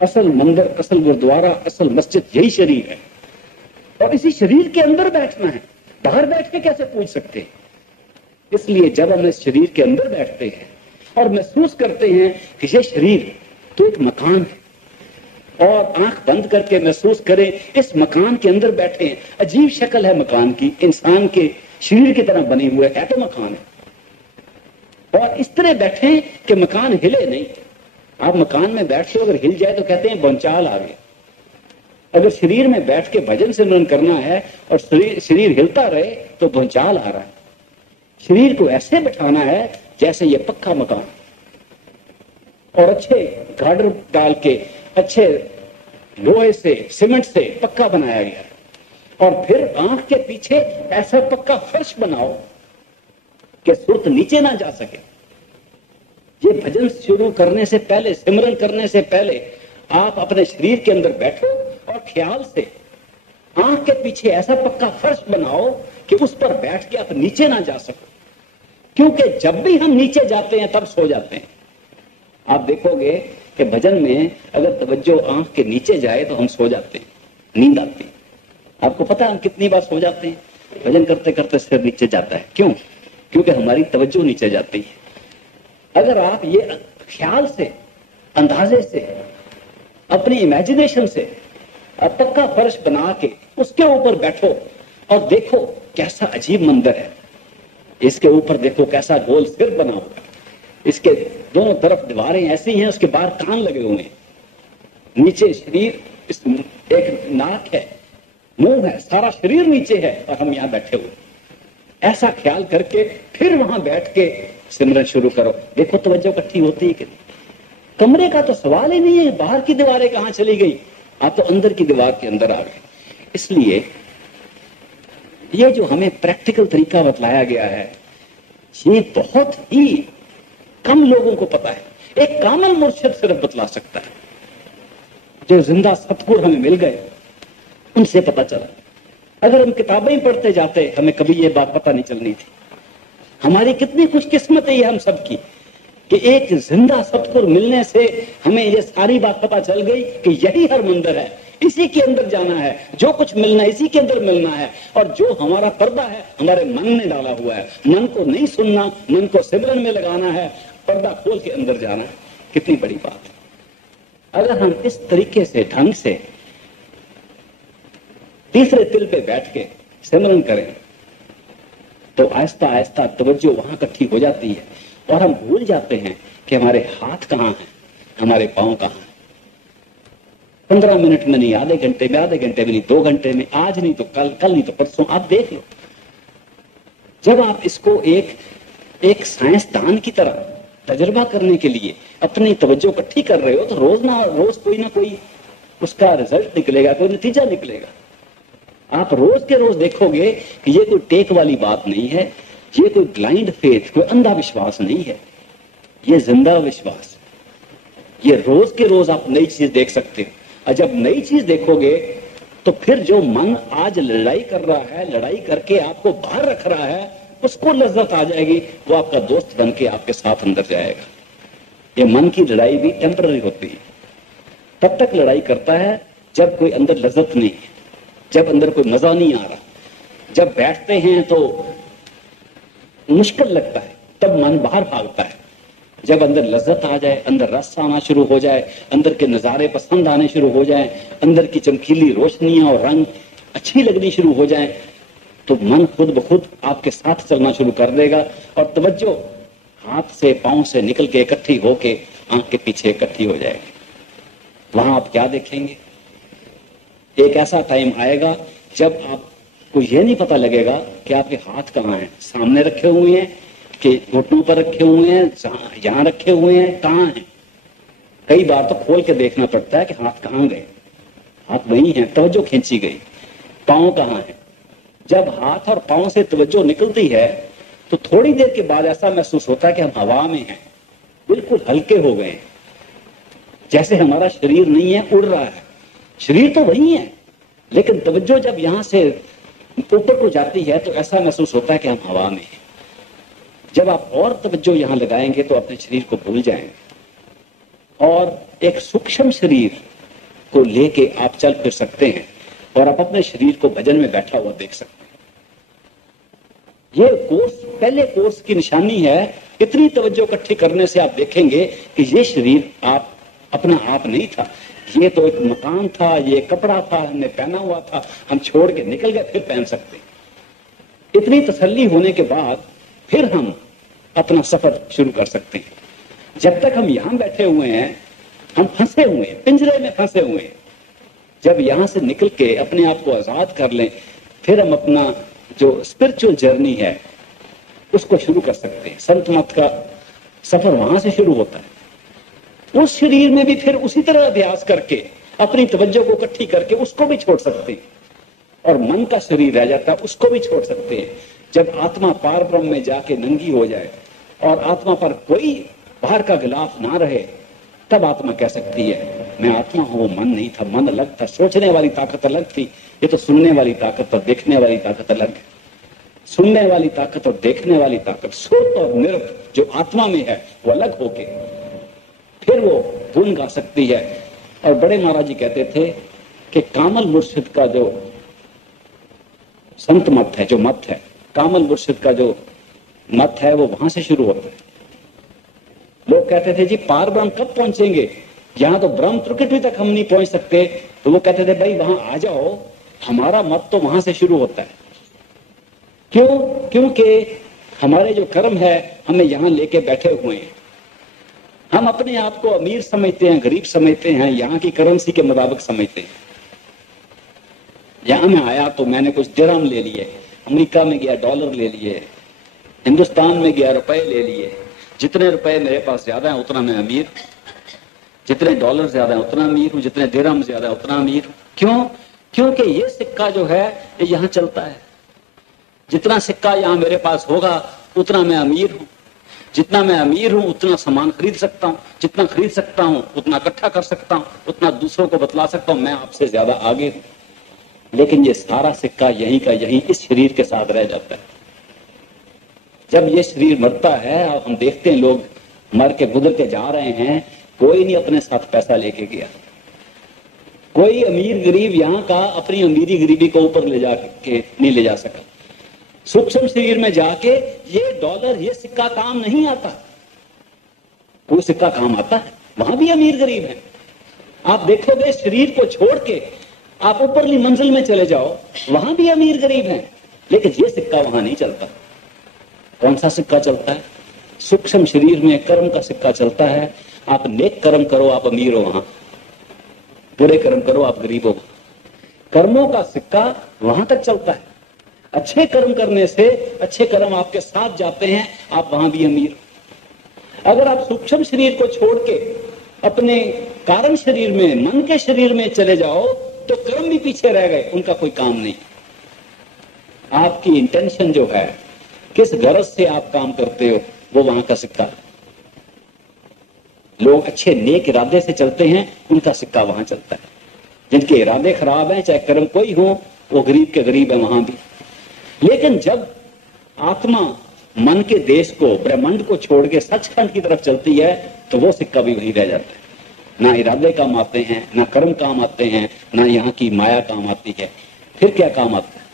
असल मंदिर, असल गुरुद्वारा, असल मस्जिद यही शरीर है, और इसी शरीर के अंदर बैठना है। बाहर बैठ के कैसे पूछ सकते हैं? इसलिए जब हम इस शरीर के अंदर बैठते हैं और महसूस करते हैं कि ये शरीर तो एक मकान है, और आंख बंद करके महसूस करें इस मकान के अंदर बैठे हैं। अजीब शक्ल है मकान की, इंसान के शरीर की तरह बने हुए है तो मकान है, और इस तरह बैठे कि मकान हिले नहीं। आप मकान में बैठते हो, अगर हिल जाए तो कहते हैं भूचाल आ गया। अगर शरीर में बैठ के भजन सिमरन करना है और शरीर हिलता रहे तो भूचाल आ रहा है। शरीर को ऐसे बैठाना है जैसे ये पक्का मकान, और अच्छे गार्डर डाल के, अच्छे लोहे से, सीमेंट से पक्का बनाया गया, और फिर आंख के पीछे ऐसा पक्का फर्श बनाओ कि सुरत नीचे ना जा सके। ये भजन शुरू करने से पहले, सिमरन करने से पहले आप अपने शरीर के अंदर बैठो और ख्याल से आंख के पीछे ऐसा पक्का फर्श बनाओ कि उस पर बैठ के आप नीचे ना जा सको, क्योंकि जब भी हम नीचे जाते हैं तब सो जाते हैं। आप देखोगे कि भजन में अगर तवज्जो आंख के नीचे जाए तो हम सो जाते हैं, नींद आती है। आपको पता है हम कितनी बार सो जाते हैं? भजन करते करते सिर नीचे जाता है। क्यों? क्योंकि हमारी तवज्जो नीचे जाती है। अगर आप ये ख्याल से, अंदाजे से, अपनी इमेजिनेशन से पक्का फर्श बना के उसके ऊपर बैठो और देखो कैसा अजीब मंदिर है, इसके ऊपर देखो कैसा गोल सिर बना हुआ है, इसके दोनों तरफ दीवारें ऐसी हैं, उसके बाहर कान लगे हुए हैं, नीचे शरीर, एक नाक है, मुंह है, सारा शरीर नीचे है और हम यहाँ बैठे हुए। ऐसा ख्याल करके फिर वहां बैठ के सिमरन शुरू करो। देखो तवज्जो इकट्ठी होती है कि नहीं। कमरे का तो सवाल ही नहीं है, बाहर की दीवारें कहां चली गई, आप तो अंदर की दीवार के अंदर आ गए। इसलिए ये जो हमें प्रैक्टिकल तरीका बतलाया गया है, ये बहुत ही कम लोगों को पता है। एक कामल मुर्शिद सिर्फ बतला सकता है। जो जिंदा सतगुरु हमें मिल गए उनसे पता चला। अगर हम किताबें ही पढ़ते जाते हमें कभी ये बात पता नहीं चलनी थी। हमारी कितनी खुशकिस्मत है ये हम सबकी कि एक जिंदा सतगुरु मिलने से हमें ये सारी बात पता चल गई कि यही हर मंदिर है, इसी के अंदर जाना है, जो कुछ मिलना है इसी के अंदर मिलना है। और जो हमारा पर्दा है हमारे मन में डाला हुआ है, मन को नहीं सुनना, मन को सिमरन में लगाना है, पर्दा खोल के अंदर जाना है। कितनी बड़ी बात है। अगर हम इस तरीके से, ढंग से तीसरे तिल पे बैठ के सिमरन करें तो आहिस्ता आहिस्ता तवज्जो वहां इकट्ठी हो जाती है और हम भूल जाते हैं कि हमारे हाथ कहाँ हैं, हमारे पांव कहाँ हैं। 15 मिनट में नहीं, आधे घंटे में, आधे घंटे में नहीं, 2 घंटे में, आज नहीं तो कल, कल नहीं तो परसों, आप देख लो। जब आप इसको एक साइंसदान की तरह तजुर्बा करने के लिए अपनी तवज्जो इकट्ठी कर रहे हो तो रोज कोई ना कोई उसका रिजल्ट निकलेगा, कोई नतीजा निकलेगा। आप रोज के रोज देखोगे कि ये कोई टेक वाली बात नहीं है, ये कोई ब्लाइंड फेथ, कोई अंधा विश्वास नहीं है, ये जिंदा विश्वास। ये रोज के रोज आप नई चीज देख सकते हो। और जब नई चीज देखोगे तो फिर जो मन आज लड़ाई कर रहा है, लड़ाई करके आपको बाहर रख रहा है, उसको लज्जत आ जाएगी, वो आपका दोस्त बन के आपके साथ अंदर जाएगा। ये मन की लड़ाई भी टेम्पररी होती है। तब तक लड़ाई करता है जब कोई अंदर लज्जत नहीं है, जब अंदर कोई मजा नहीं आ रहा। जब बैठते हैं तो मुश्किल लगता है, तब मन बाहर भागता है। जब अंदर लज्जत आ जाए, अंदर रस आना शुरू हो जाए, अंदर के नजारे पसंद आने शुरू हो जाए, अंदर की चमकीली रोशनियां और रंग अच्छी लगनी शुरू हो जाए, तो मन खुद ब खुद आपके साथ चलना शुरू कर देगा और तवज्जो हाथ से, पांव से निकल के इकट्ठी होके आंख के पीछे इकट्ठी हो जाएगी। वहां आप क्या देखेंगे? एक ऐसा टाइम आएगा जब आपको यह नहीं पता लगेगा कि आपके हाथ कहाँ हैं, सामने रखे हुए हैं कि घुटनों पर रखे हुए हैं, यहां रखे हुए हैं, कहाँ हैं। कई बार तो खोल के देखना पड़ता है कि हाथ कहाँ गए। हाथ वही हैं, तवज्जो खींची गई। पांव कहाँ है? जब हाथ और पांव से तवज्जो निकलती है तो थोड़ी देर के बाद ऐसा महसूस होता है कि हम हवा में हैं, बिल्कुल हल्के हो गए, जैसे हमारा शरीर नहीं है, उड़ रहा है। शरीर तो वही है, लेकिन तवज्जो जब यहां से ऊपर को जाती है तो ऐसा महसूस होता है कि हम हवा में हैं। जब आप और तवज्जो यहां लगाएंगे तो अपने शरीर को भूल जाएंगे और एक सूक्ष्म शरीर को लेके आप चल फिर सकते हैं और आप अपने शरीर को भजन में बैठा हुआ देख सकते हैं। ये कोर्स, पहले कोर्स की निशानी है। इतनी तवज्जो इकट्ठी करने से आप देखेंगे कि ये शरीर आप अपना आप नहीं था, ये तो एक मकान था, ये कपड़ा था, हमने पहना हुआ था, हम छोड़ के निकल गए, फिर पहन सकते। इतनी तसल्ली होने के बाद फिर हम अपना सफर शुरू कर सकते हैं। जब तक हम यहां बैठे हुए हैं हम फंसे हुए हैं, पिंजरे में फंसे हुए हैं। जब यहां से निकल के अपने आप को आजाद कर लें, फिर हम अपना जो स्पिरिचुअल जर्नी है उसको शुरू कर सकते हैं। संत मत का सफर वहां से शुरू होता है। उस शरीर में भी फिर उसी तरह अभ्यास करके अपनी तवज्जो को इकट्ठी करके उसको भी छोड़ सकते हैं और मन का शरीर रह जाता है, उसको भी छोड़ सकते हैं। जब आत्मा पार ब्रह्म में जाके नंगी हो जाए और आत्मा पर कोई बाहर का गिलाफ ना रहे, तब आत्मा कह सकती है मैं आत्मा हूं, वो मन नहीं था, मन अलग था, सोचने वाली ताकत अलग थी, ये तो सुनने वाली ताकत और देखने वाली ताकत अलग है। सुनने वाली ताकत और देखने वाली ताकत, सुर और नृत्य जो आत्मा में है वो अलग होके फिर वो गुण गा सकती है। और बड़े महाराज जी कहते थे कि कामल मुर्शिद का जो संत मत है, जो मत है, कामल मुर्शिद का जो मत है वो वहां से शुरू होता है। लोग कहते थे जी पार ब्रह्म कब पहुंचेंगे, यहां तो ब्रह्म त्रिकटी तक हम नहीं पहुंच सकते। तो वो कहते थे भाई वहां आ जाओ, हमारा मत तो वहां से शुरू होता है। क्यों? क्योंकि हमारे जो कर्म है हमें यहां लेके बैठे हुए हैं। हम अपने आप को अमीर समझते हैं, गरीब समझते हैं, यहाँ की करेंसी के मुताबिक समझते हैं। यहां मैं आया तो मैंने कुछ दिरहम ले लिए, अमेरिका में गया डॉलर ले लिए, हिंदुस्तान में गया रुपए ले लिए। जितने रुपए मेरे पास ज्यादा है उतना मैं अमीर, जितने डॉलर ज्यादा है उतना अमीर हूं, जितने दिरहम ज्यादा है उतना अमीर हूं। क्यों? क्योंकि ये सिक्का जो है ये यहाँ चलता है। जितना सिक्का यहाँ मेरे पास होगा उतना मैं अमीर हूं, जितना मैं अमीर हूं उतना सामान खरीद सकता हूं, जितना खरीद सकता हूं उतना इकट्ठा कर सकता हूं, उतना दूसरों को बतला सकता हूं मैं आपसे ज्यादा आगे हूं। लेकिन ये सारा सिक्का यहीं का यहीं इस शरीर के साथ रह जाता है। जब ये शरीर मरता है और हम देखते हैं लोग मर के गुजर के जा रहे हैं, कोई नहीं अपने साथ पैसा लेके गया। कोई अमीर गरीब यहाँ का अपनी अमीरी गरीबी को ऊपर ले जाके नहीं ले जा सका। सूक्ष्म शरीर में जाके ये डॉलर ये सिक्का काम नहीं आता। वो सिक्का काम आता है, वहां भी अमीर गरीब है। आप देखोगे शरीर को छोड़ के आप ऊपरली मंजिल में चले जाओ, वहां भी अमीर गरीब है, लेकिन ये सिक्का वहां नहीं चलता। कौन सा सिक्का चलता है? सूक्ष्म शरीर में कर्म का सिक्का चलता है। आप नेक कर्म करो आप अमीर हो वहां, बुरे कर्म करो आप गरीब हो। कर्मों का सिक्का वहां तक चलता है। अच्छे कर्म करने से अच्छे कर्म आपके साथ जाते हैं, आप वहां भी अमीर। अगर आप सूक्ष्म शरीर को छोड़ के अपने कारण शरीर में, मन के शरीर में चले जाओ तो कर्म भी पीछे रह गए, उनका कोई काम नहीं। आपकी इंटेंशन जो है, किस गरज से आप काम करते हो, वो वहां का सिक्का। लोग अच्छे नेक इरादे से चलते हैं, उनका सिक्का वहां चलता है। जिनके इरादे खराब हैं, चाहे कर्म कोई हो, वो गरीब के गरीब है वहां भी। लेकिन जब आत्मा मन के देश को, ब्रह्मांड को छोड़ के सचखंड की तरफ चलती है, तो वो सिक्का भी वहीं रह जाता है। ना इरादे काम आते हैं, ना कर्म काम आते हैं, ना यहाँ की माया काम आती है। फिर क्या काम आता है?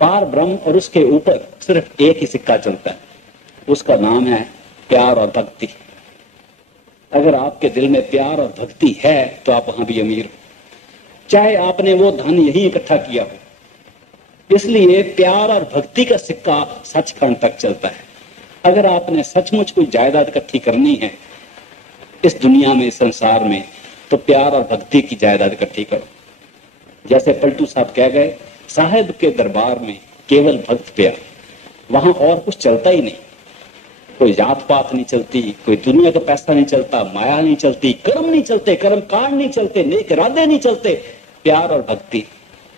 पार ब्रह्म और उसके ऊपर सिर्फ एक ही सिक्का चलता है, उसका नाम है प्यार और भक्ति। अगर आपके दिल में प्यार और भक्ति है तो आप वहां भी अमीर हो, चाहे आपने वो धन यही इकट्ठा किया हो। इसलिए प्यार और भक्ति का सिक्का सचखंड तक चलता है। अगर आपने सचमुच कोई जायदाद इकट्ठी करनी है इस दुनिया में, इस संसार में, तो प्यार और भक्ति की जायदाद इकट्ठी करो। जैसे पलटू साहब कह गए, साहेब के दरबार में केवल भक्त प्यार, वहां और कुछ चलता ही नहीं। कोई जात पात नहीं चलती, कोई दुनिया का पैसा नहीं चलता, माया नहीं चलती, कर्म नहीं चलते, कर्म कांड नहीं चलते, नेक इरादे नहीं चलते, प्यार और भक्ति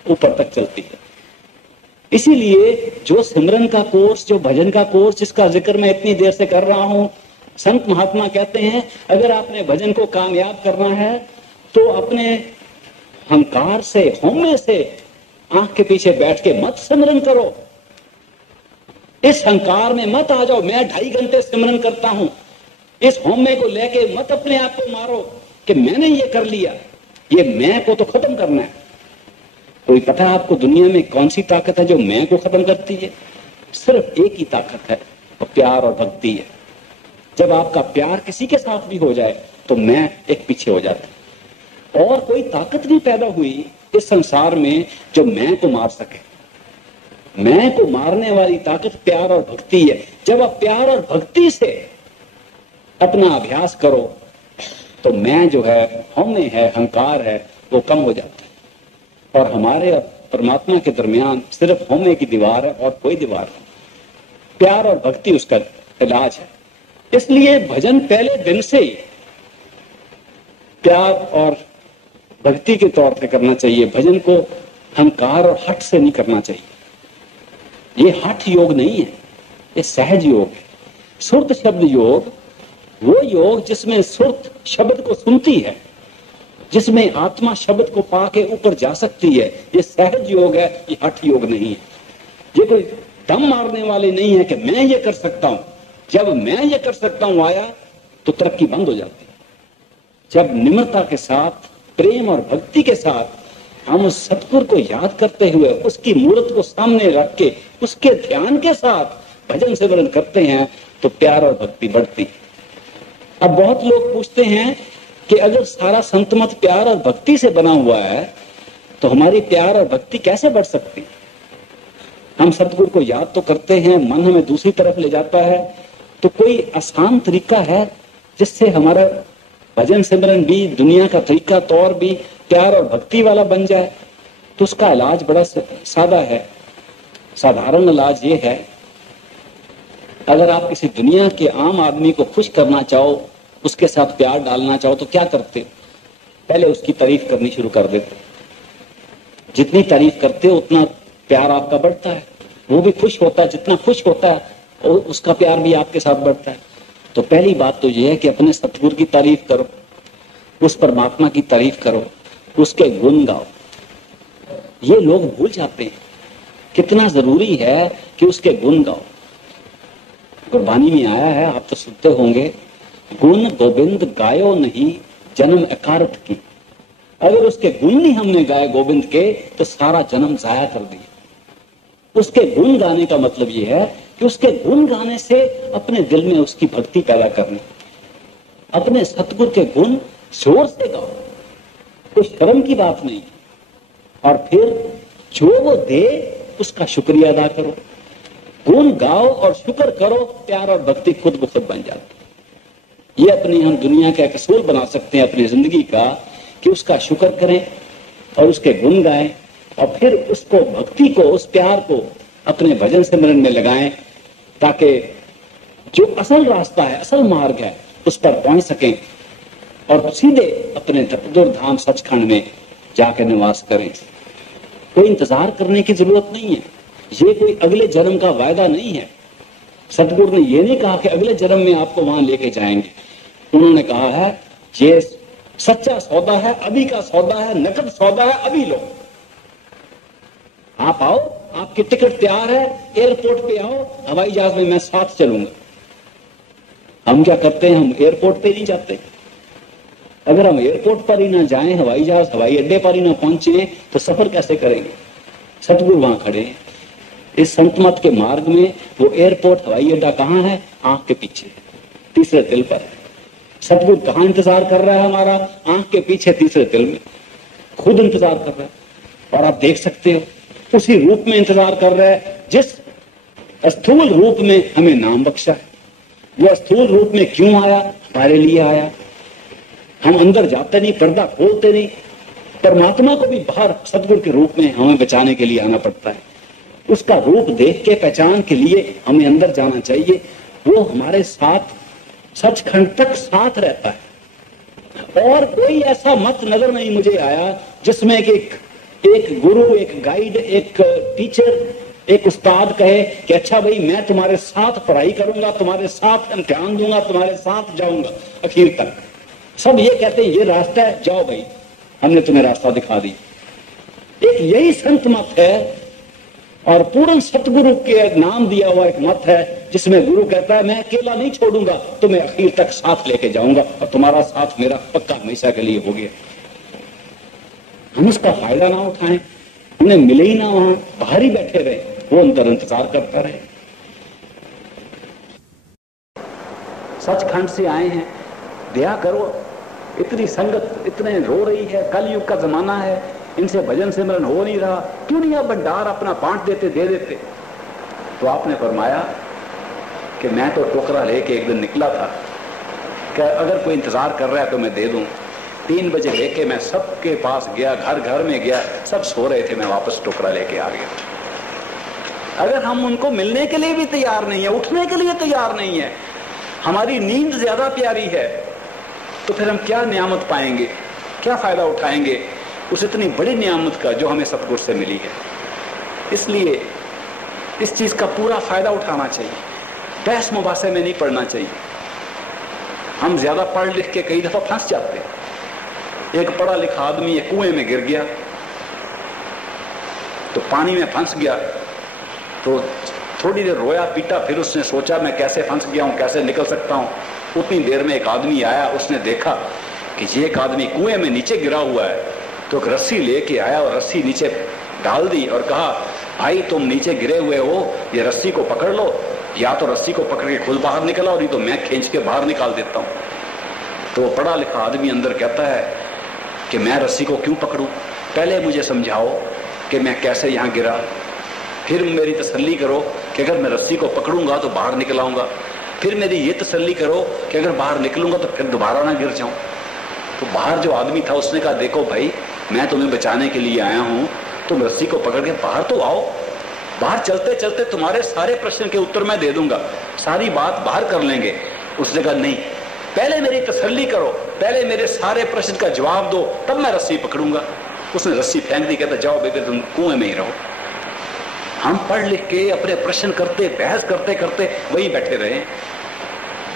ऊपर तक चलती है। इसीलिए जो सिमरन का कोर्स, जो भजन का कोर्स, जिसका जिक्र मैं इतनी देर से कर रहा हूं, संत महात्मा कहते हैं अगर आपने भजन को कामयाब करना है तो अपने अहंकार से, हौमे से आंख के पीछे बैठ के मत सिमरन करो। इस अहंकार में मत आ जाओ, मैं 2.5 घंटे सिमरन करता हूं, इस हौमे को लेके मत अपने आप को मारो कि मैंने ये कर लिया। ये मैं को तो खत्म करना है। कोई पता है आपको दुनिया में कौन सी ताकत है जो मैं को खत्म करती है? सिर्फ एक ही ताकत है, और प्यार और भक्ति है। जब आपका प्यार किसी के साथ भी हो जाए तो मैं एक पीछे हो जाता है। और कोई ताकत नहीं पैदा हुई इस संसार में जो मैं को मार सके। मैं को मारने वाली ताकत प्यार और भक्ति है। जब आप प्यार और भक्ति से अपना अभ्यास करो तो मैं जो है, हौमे है, अहंकार है, वो कम हो जाता है। और हमारे और परमात्मा के दरमियान सिर्फ हौमे की दीवार है और कोई दीवार नहीं। प्यार और भक्ति उसका इलाज है। इसलिए भजन पहले दिन से ही प्यार और भक्ति के तौर पे करना चाहिए। भजन को अहंकार और हट से नहीं करना चाहिए। ये हठ योग नहीं है, ये सहज योग है। सुरत शब्द योग वो योग जिसमें सुरत शब्द को सुनती है, जिसमें आत्मा शब्द को पाके ऊपर जा सकती है, ये सहज योग है, ये हठ योग नहीं है। ये कोई दम मारने वाले नहीं है कि मैं ये कर सकता हूं। जब मैं ये कर सकता हूं आया तो तरक्की बंद हो जाती है। जब निम्रता के साथ, प्रेम और भक्ति के साथ हम उस सतगुरु को याद करते हुए, उसकी मूर्त को सामने रख के, उसके ध्यान के साथ भजन सिमरन करते हैं तो प्यार और भक्ति बढ़ती है। अब बहुत लोग पूछते हैं कि अगर सारा संत मत प्यार और भक्ति से बना हुआ है तो हमारी प्यार और भक्ति कैसे बढ़ सकती? हम सतगुरु को याद तो करते हैं, मन हमें दूसरी तरफ ले जाता है, तो कोई आसान तरीका है जिससे हमारा भजन सिमरन भी, दुनिया का तरीका तौर भी प्यार और भक्ति वाला बन जाए? तो उसका इलाज बड़ा सादा है। साधारण इलाज ये है, अगर आप किसी दुनिया के आम आदमी को खुश करना चाहो, उसके साथ प्यार डालना चाहो, तो क्या करते? पहले उसकी तारीफ करनी शुरू कर देते। जितनी तारीफ करते हो उतना प्यार आपका बढ़ता है, वो भी खुश होता है। जितना खुश होता है और उसका प्यार भी आपके साथ बढ़ता है। तो पहली बात तो ये है कि अपने सतगुरु की तारीफ करो, उस परमात्मा की तारीफ करो, उसके गुण गाओ। ये लोग भूल जाते हैं कितना जरूरी है कि उसके गुण गाओ। गुरबानी में आया है, आप तो सुनते होंगे, गुण गोविंद गायो नहीं जन्म अकारत की। अगर उसके गुण नहीं हमने गाए गोविंद के तो सारा जन्म जाया कर दिया। उसके गुण गाने का मतलब यह है कि उसके गुण गाने से अपने दिल में उसकी भक्ति पैदा करनी। अपने सतगुरु के गुण जोर से गाओ, कोई शर्म की बात नहीं। और फिर जो वो दे उसका शुक्रिया अदा करो। गुण गाओ और शुक्र करो, प्यार और भक्ति खुद ब खुद बन जाती। ये अपनी हम दुनिया का एक असूल बना सकते हैं अपनी जिंदगी का, कि उसका शुक्र करें और उसके गुण गाएं और फिर उसको, भक्ति को, उस प्यार को अपने भजन सिमरन में लगाएं, ताकि जो असल रास्ता है, असल मार्ग है, उस पर पहुंच सकें और सीधे अपने धपदुर धाम सचखंड में जाकर निवास करें। कोई इंतजार करने की जरूरत नहीं है। ये कोई अगले जन्म का वायदा नहीं है। सतगुरु ने ये नहीं कहा कि अगले जन्म में आपको वहां लेके जाएंगे। उन्होंने कहा है ये सच्चा सौदा है, अभी का सौदा है, नकद सौदा है, अभी लो। आप आओ, आपकी टिकट तैयार है, एयरपोर्ट पे आओ, हवाई जहाज में मैं साथ चलूंगा। हम क्या करते हैं, हम एयरपोर्ट पे नहीं जाते। अगर हम एयरपोर्ट पर ही ना जाएं, हवाई जहाज हवाई अड्डे पर ही ना पहुंचे, तो सफर कैसे करेंगे? सतगुरु वहां खड़े हैं। इस संत मत के मार्ग में वो एयरपोर्ट हवाई अड्डा कहाँ है? आंख के पीछे, तीसरे तिल पर। सतगुरु कहाँ इंतजार कर रहा है हमारा? आंख के पीछे, तीसरे तिल में। खुद इंतजार कर रहा है और आप देख सकते हो उसी रूप में इंतजार कर रहा है जिस स्थूल रूप में हमें नाम बख्शा है। वो स्थूल रूप में क्यों आया? हमारे लिए आया। हम अंदर जाते नहीं, पर्दा खोलते नहीं। परमात्मा को भी बाहर सतगुरु के रूप में हमें बचाने के लिए आना पड़ता है। उसका रूप देख के, पहचान के लिए हमें अंदर जाना चाहिए। वो हमारे साथ सचखंड तक साथ रहता है। और कोई ऐसा मत नजर नहीं मुझे आया जिसमें कि एक गुरु, एक गाइड, एक टीचर, एक उस्ताद कहे कि अच्छा भाई मैं तुम्हारे साथ पढ़ाई करूंगा, तुम्हारे साथ इम्तिहान दूंगा, तुम्हारे साथ जाऊंगा आखिर तक। सब ये कहते हैं ये रास्ता है, जाओ भाई हमने तुम्हें रास्ता दिखा दी। एक यही संत मत है और पूर्ण सतगुरु के नाम दिया हुआ एक मत है जिसमें गुरु कहता है मैं अकेला नहीं छोड़ूंगा, तुम्हें आखिर तक साथ लेके जाऊंगा और तुम्हारा साथ मेरा पक्का हमेशा के लिए हो गया। हम उसका फायदा ना उठाएं, उन्हें मिले ही ना, वहां बाहर ही बैठे रहे, वो अंदर इंतजार करता रहे। सचखंड से आए हैं, दया करो। इतनी संगत इतने रो रही है, कलयुग का जमाना है, इनसे भजन सिमरन हो नहीं रहा, क्यों नहीं आप भंडार अपना बांट देते, दे देते? तो आपने फरमाया कि मैं तो टोकरा लेके एक दिन निकला था कि अगर कोई इंतजार कर रहा है तो मैं दे दूं। 3 बजे लेके मैं सबके पास गया, घर घर में गया, सब सो रहे थे, मैं वापस टोकरा लेके आ गया। अगर हम उनको मिलने के लिए भी तैयार नहीं है, उठने के लिए तैयार नहीं है, हमारी नींद ज्यादा प्यारी है, तो फिर हम क्या नियामत पाएंगे, क्या फायदा उठाएंगे उस इतनी बड़ी नियामत का जो हमें सतगुरु से मिली है। इसलिए इस चीज का पूरा फायदा उठाना चाहिए, बहस मुबासे में नहीं पड़ना चाहिए। हम ज्यादा पढ़ लिख के कई दफा फंस जाते हैं। एक पढ़ा लिखा आदमी एक कुएं में गिर गया, तो पानी में फंस गया, तो थोड़ी देर रोया पीटा, फिर उसने सोचा मैं कैसे फंस गया हूं, कैसे निकल सकता हूं। उतनी देर में एक आदमी आया, उसने देखा कि ये एक आदमी कुएं में नीचे गिरा हुआ है, तो एक रस्सी लेके आया और रस्सी नीचे डाल दी और कहा भाई तुम नीचे गिरे हुए हो, ये रस्सी को पकड़ लो, या तो रस्सी को पकड़ के खुद बाहर निकला, नहीं तो मैं खींच के बाहर निकाल देता हूं। तो पढ़ा लिखा आदमी अंदर कहता है कि मैं रस्सी को क्यों पकड़ूं, पहले मुझे समझाओ कि मैं कैसे यहां गिरा, फिर मेरी तसल्ली करो कि अगर मैं रस्सी को पकड़ूंगा तो बाहर निकल आऊंगा, फिर मेरी ये तसल्ली करो कि अगर बाहर निकलूंगा तो फिर दोबारा ना गिर जाऊं। तो बाहर जो आदमी था उसने कहा देखो भाई, मैं तुम्हें बचाने के लिए आया हूं, तुम रस्सी को पकड़ के बाहर तो आओ, बाहर चलते चलते तुम्हारे सारे प्रश्न के उत्तर मैं दे दूंगा, सारी बात बाहर कर लेंगे। उसने कहा नहीं, पहले मेरी तसल्ली करो, पहले मेरे सारे प्रश्न का जवाब दो, तब मैं रस्सी पकड़ूंगा। उसने रस्सी फेंक दी, कहता जाओ बेटे तुम कुएं में ही रहो। हम पढ़ लिख के अपने प्रश्न करते, बहस करते करते वही बैठे रहे,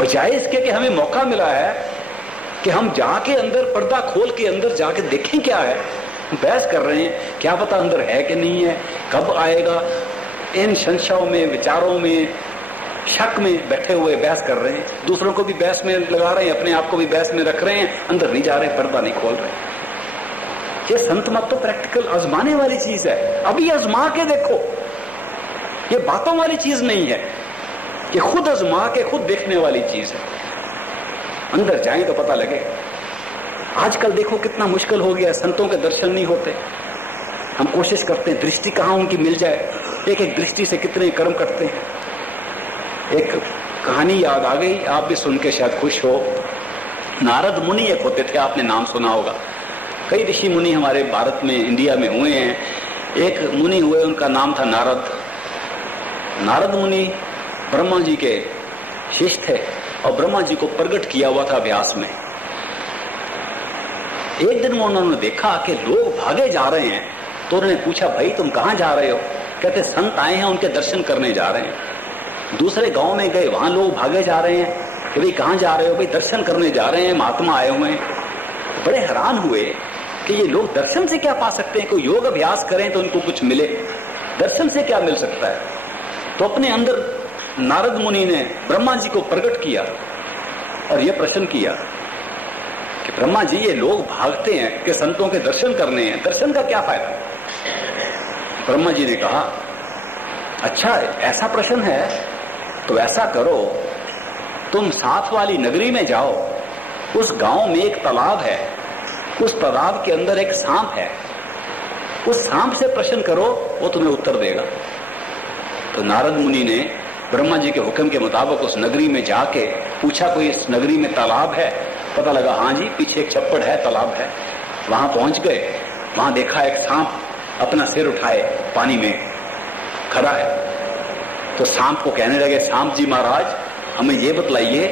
बजाय इसके कि हमें मौका मिला है कि हम जाके अंदर पर्दा खोल के अंदर जाके देखें क्या है। बहस कर रहे हैं, क्या पता अंदर है कि नहीं है, कब आएगा, इन संशयों में, विचारों में, शक में बैठे हुए बहस कर रहे हैं, दूसरों को भी बहस में लगा रहे हैं, अपने आप को भी बहस में रख रहे हैं, अंदर नहीं जा रहे, पर्दा नहीं खोल रहे। ये संत मत तो प्रैक्टिकल आजमाने वाली चीज है, अभी आजमा के देखो, ये बातों वाली चीज नहीं है, ये खुद आजमा के खुद देखने वाली चीज है। अंदर जाए तो पता लगे। आजकल देखो कितना मुश्किल हो गया, संतों के दर्शन नहीं होते। हम कोशिश करते हैं दृष्टि कहां उनकी मिल जाए, एक एक दृष्टि से कितने कर्म करते हैं। एक कहानी याद आ गई, आप भी सुन के शायद खुश हो। नारद मुनि एक होते थे, आपने नाम सुना होगा। कई ऋषि मुनि हमारे भारत में, इंडिया में हुए हैं। एक मुनि हुए, उनका नाम था नारद। नारद मुनि ब्रह्मा जी के शिष्य थे और ब्रह्मा जी को प्रकट किया हुआ था व्यास में। एक दिन उन्होंने देखा कि लोग भागे जा रहे हैं, तो उन्होंने पूछा भाई तुम कहां जा रहे हो? कहते संत आए हैं, उनके दर्शन करने जा रहे हैं। दूसरे गांव में गए, वहां लोग भागे जा रहे हैं कि भाई कहां जा रहे हो? भाई दर्शन करने जा रहे हैं, महात्मा आए हुए हैं। बड़े हैरान हुए कि ये लोग दर्शन से क्या पा सकते हैं, कोई योग अभ्यास करें तो उनको कुछ मिले, दर्शन से क्या मिल सकता है? तो अपने अंदर नारद मुनि ने ब्रह्मा जी को प्रकट किया और यह प्रश्न किया कि ब्रह्मा जी ये लोग भागते हैं कि संतों के दर्शन करने हैं, दर्शन का क्या फायदा? ब्रह्मा जी ने कहा अच्छा ऐसा प्रश्न है तो ऐसा करो, तुम साथ वाली नगरी में जाओ, उस गांव में एक तालाब है, उस तालाब के अंदर एक सांप है, उस सांप से प्रश्न करो, वो तुम्हें उत्तर देगा। तो नारद मुनि ने ब्रह्मा जी के हुक्म के मुताबिक उस नगरी में जाके पूछा कोई इस नगरी में तालाब है? पता लगा हाँ जी पीछे एक छप्पड़ है, तालाब है। वहां पहुंच गए, वहां देखा एक सांप अपना सिर उठाए पानी में खड़ा है। तो सांप को कहने लगे सांप जी महाराज हमें ये बतलाइए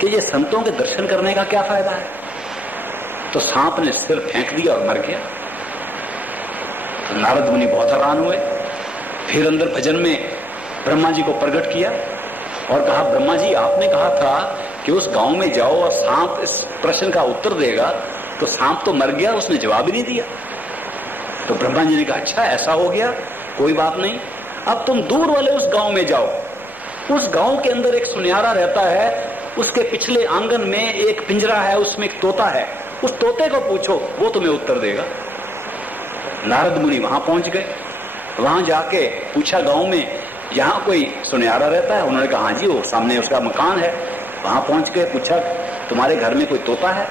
कि ये संतों के दर्शन करने का क्या फायदा है? तो सांप ने सिर फेंक दिया और मर गया। तो नारद मुनि बहुत हैरान हुए, फिर अंदर भजन में ब्रह्मा जी को प्रकट किया और कहा ब्रह्मा जी आपने कहा था कि उस गांव में जाओ और सांप इस प्रश्न का उत्तर देगा, तो सांप तो मर गया, उसने जवाब ही नहीं दिया। तो ब्रह्मा जी ने कहा अच्छा ऐसा हो गया, कोई बात नहीं, अब तुम दूर वाले उस गांव में जाओ, उस गांव के अंदर एक सुनियारा रहता है, उसके पिछले आंगन में एक पिंजरा है, उसमें एक तोता है, उस तोते को पूछो, वो तुम्हें उत्तर देगा। नारद मुनि वहां पहुंच गए, वहां जाके पूछा गांव में यहाँ कोई सुनियारा रहता है? उन्होंने कहा हाँ जी वो सामने उसका मकान है। वहां पहुंच के पूछा तुम्हारे घर में कोई तोता है?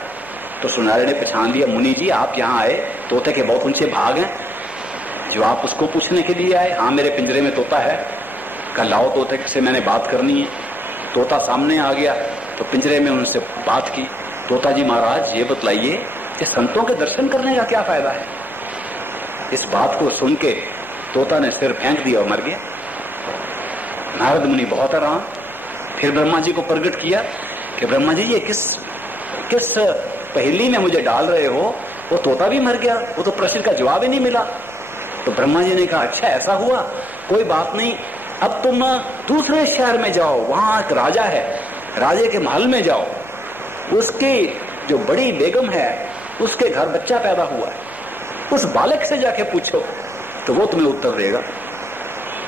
तो सुनियारे ने पहचान लिया, मुनि जी आप यहाँ आए, तोते के बहुत ऊंचे भाग हैं जो आप उसको पूछने के लिए आए। हाँ मेरे पिंजरे में तोता है। कहा लाओ तोते से मैंने बात करनी है। तोता सामने आ गया तो पिंजरे में उनसे बात की। तोता जी महाराज ये बतलाइए कि संतों के दर्शन करने का क्या फायदा है? इस बात को सुन के तोता ने सिर फेंक दिया और मर गया। नारद मुनि बहुत हैरान, फिर ब्रह्मा जी को प्रकट किया कि ब्रह्मा जी ये किस पहेली में मुझे डाल रहे हो? वो तोता भी मर गया, वो तो प्रश्न का जवाब ही नहीं मिला। तो ब्रह्मा जी ने कहा अच्छा ऐसा हुआ, कोई बात नहीं, अब तुम दूसरे शहर में जाओ, वहां एक राजा है, राजे के महल में जाओ, उसकी जो बड़ी बेगम है उसके घर बच्चा पैदा हुआ है, उस बालक से जाके पूछो तो वो तुम्हें उत्तर देगा।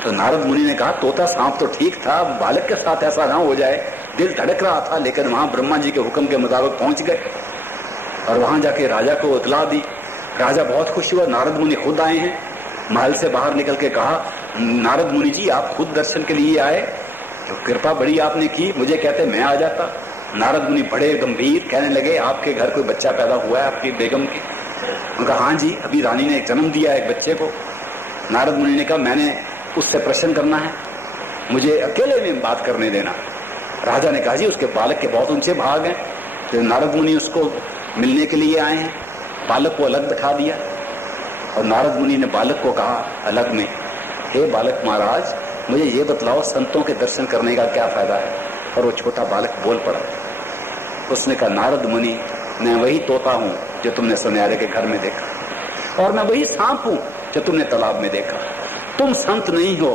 तो नारद मुनि ने कहा तोता सांप तो ठीक था, बालक के साथ ऐसा ना हो जाए। दिल धड़क रहा था, लेकिन वहां ब्रह्मा जी के हुक्म के मुताबिक पहुंच गए और वहां जाके राजा को इतला दी। राजा बहुत खुश हुआ, नारद मुनि खुद आए हैं। महल से बाहर निकल के कहा, नारद मुनि जी आप खुद दर्शन के लिए आए, तो कृपा बड़ी आपने की, मुझे कहते मैं आ जाता। नारद मुनि बड़े गंभीर कहने लगे, आपके घर कोई बच्चा पैदा हुआ है आपकी बेगम के? उनका हाँ जी, अभी रानी ने जन्म दिया एक बच्चे को। नारद मुनि ने कहा मैंने उससे प्रश्न करना है, मुझे अकेले में बात करने देना। राजा ने कहा जी उसके बालक के बहुत ऊंचे भाग हैं। तो नारद मुनि उसको मिलने के लिए आए हैं, बालक को अलग दिखा दिया और नारद मुनि ने बालक को कहा अलग में, हे बालक महाराज मुझे ये बतलाओ संतों के दर्शन करने का क्या फायदा है? और वो छोटा बालक बोल पड़ा, उसने कहा नारद मुनि मैं वही तोता हूं जो तुमने सुनहरे के घर में देखा, और मैं वही सांप हूं जो तुमने तालाब में देखा। तुम संत नहीं हो,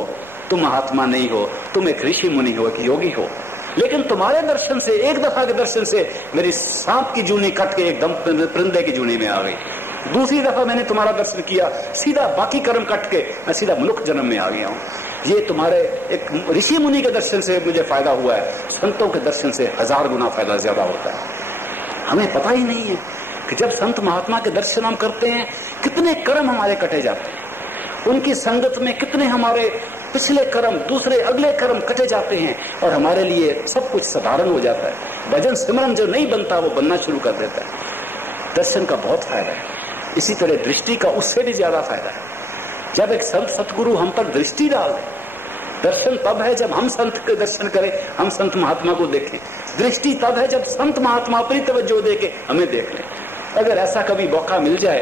तुम महात्मा नहीं हो, तुम एक ऋषि मुनि हो, एक योगी हो, लेकिन तुम्हारे दर्शन से, एक दफा के दर्शन से मेरी सांप की जूनी कट के एकदम परिंदे की जूनी में आ गई। दूसरी दफा मैंने तुम्हारा दर्शन किया, सीधा बाकी कर्म कट के मैं सीधा मनुष्य जन्म में आ गया हूँ। ये तुम्हारे एक ऋषि मुनि के दर्शन से मुझे फायदा हुआ है, संतों के दर्शन से 1000 गुना फायदा ज्यादा होता है। हमें पता ही नहीं है कि जब संत महात्मा के दर्शन हम करते हैं कितने कर्म हमारे कटे जाते हैं, उनकी संगत में कितने हमारे पिछले कर्म, दूसरे अगले कर्म कटे जाते हैं और हमारे लिए सब कुछ साधारण हो जाता है। भजन सिमरन जो नहीं बनता वो बनना शुरू कर देता है। दर्शन का बहुत फायदा है। इसी तरह दृष्टि का उससे भी ज्यादा फायदा है। जब एक संत सतगुरु हम पर दृष्टि डाल दे, दर्शन तब है जब हम संत के दर्शन करें, हम संत महात्मा को देखें। दृष्टि तब है जब संत महात्मा अपनी तवज्जो दे के हमें देख लें। अगर ऐसा कभी मौका मिल जाए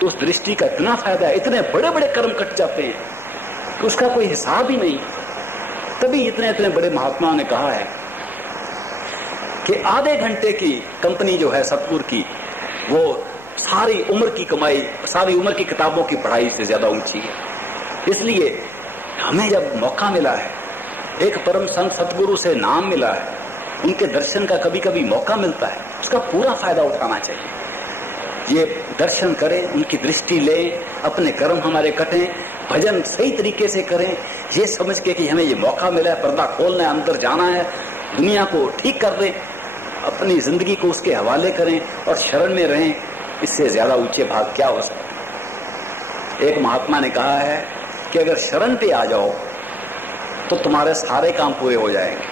तो उस दृष्टि का इतना फायदा है, इतने बड़े बड़े कर्म कट जाते हैं कि उसका कोई हिसाब ही नहीं। तभी इतने इतने बड़े महात्माओं ने कहा है कि आधे घंटे की कंपनी जो है सतगुरु की, वो सारी उम्र की कमाई, सारी उम्र की किताबों की पढ़ाई से ज्यादा ऊंची है। इसलिए हमें जब मौका मिला है, एक परम संत सतगुरु से नाम मिला है, उनके दर्शन का कभी कभी मौका मिलता है, उसका पूरा फायदा उठाना चाहिए। ये दर्शन करें, उनकी दृष्टि लें, अपने कर्म हमारे कटें, भजन सही तरीके से करें, ये समझ के कि हमें ये मौका मिला है, पर्दा खोलना है, अंदर जाना है, दुनिया को ठीक कर दें, अपनी जिंदगी को उसके हवाले करें और शरण में रहें। इससे ज्यादा ऊंचे भाग क्या हो सकते। एक महात्मा ने कहा है कि अगर शरण पे आ जाओ तो तुम्हारे सारे काम पूरे हो जाएंगे।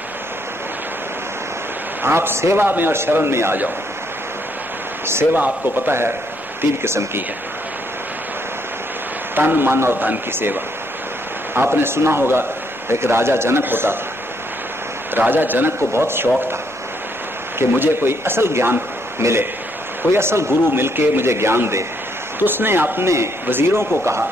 आप सेवा में और शरण में आ जाओ। सेवा आपको पता है 3 किस्म की है, तन मन और धन की सेवा। आपने सुना होगा एक राजा जनक होता था। राजा जनक को बहुत शौक था कि मुझे कोई असल ज्ञान मिले, कोई असल गुरु मिलके मुझे ज्ञान दे। तो उसने अपने वजीरों को कहा,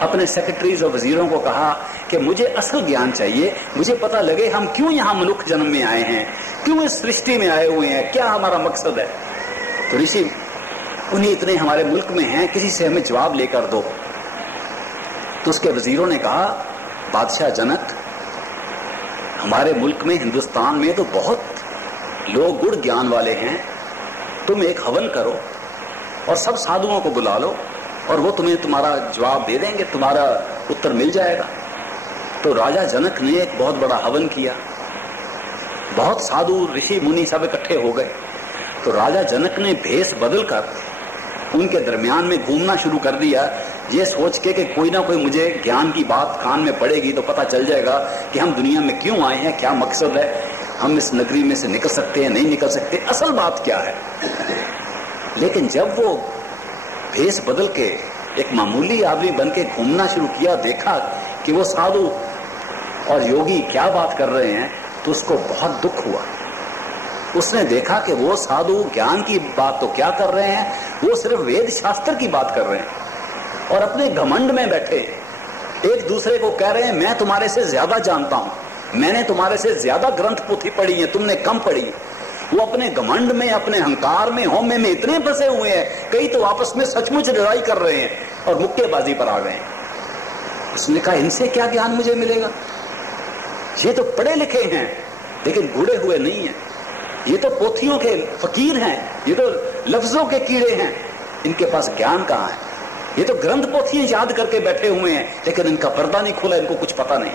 अपने सेक्रेटरीज और वजीरों को कहा कि मुझे असल ज्ञान चाहिए, मुझे पता लगे हम क्यों यहाँ मनुष्य जन्म में आए हैं, क्यों इस सृष्टि में आए हुए हैं, क्या हमारा मकसद है। तो ऋषि उन्हीं इतने हमारे मुल्क में हैं, किसी से हमें जवाब लेकर दो। तो उसके वजीरों ने कहा, बादशाह जनक, हमारे मुल्क में, हिंदुस्तान में तो बहुत लोग गुण ज्ञान वाले हैं, तुम एक हवन करो और सब साधुओं को बुला लो और वो तुम्हें तुम्हारा जवाब दे देंगे, तुम्हारा उत्तर मिल जाएगा। तो राजा जनक ने एक बहुत बड़ा हवन किया, बहुत साधु ऋषि मुनि सब इकट्ठे हो गए। तो राजा जनक ने भेष बदलकर उनके दरमियान में घूमना शुरू कर दिया, ये सोच के कि कोई ना कोई मुझे ज्ञान की बात कान में पड़ेगी तो पता चल जाएगा कि हम दुनिया में क्यों आए हैं, क्या मकसद है, हम इस नगरी में से निकल सकते हैं, नहीं निकल सकते, असल बात क्या है। लेकिन जब वो भेष बदल के एक मामूली आदमी बन के घूमना शुरू किया, देखा कि वो साधु और योगी क्या बात कर रहे हैं, तो उसको बहुत दुख हुआ। उसने देखा कि वो साधु ज्ञान की बात तो क्या कर रहे हैं, वो सिर्फ वेद शास्त्र की बात कर रहे हैं और अपने घमंड में बैठे एक दूसरे को कह रहे हैं मैं तुम्हारे से ज्यादा जानता हूं, मैंने तुम्हारे से ज्यादा ग्रंथ पोथी पढ़ी है, तुमने कम पढ़ी। वो अपने घमंड में, अपने अहंकार में, होमे में इतने फंसे हुए हैं, कई तो आपस में सचमुच लड़ाई कर रहे हैं और मुक्केबाजी पर आ गए हैं। उसने कहा इनसे क्या ज्ञान मुझे मिलेगा, ये तो पढ़े लिखे हैं लेकिन गुड़े हुए नहीं हैं, ये तो पोथियों के फकीर हैं, ये तो लफ्जों के कीड़े हैं, इनके पास ज्ञान कहां है, ये तो ग्रंथ पोथियां याद करके बैठे हुए हैं लेकिन इनका पर्दा नहीं खुला, इनको कुछ पता नहीं।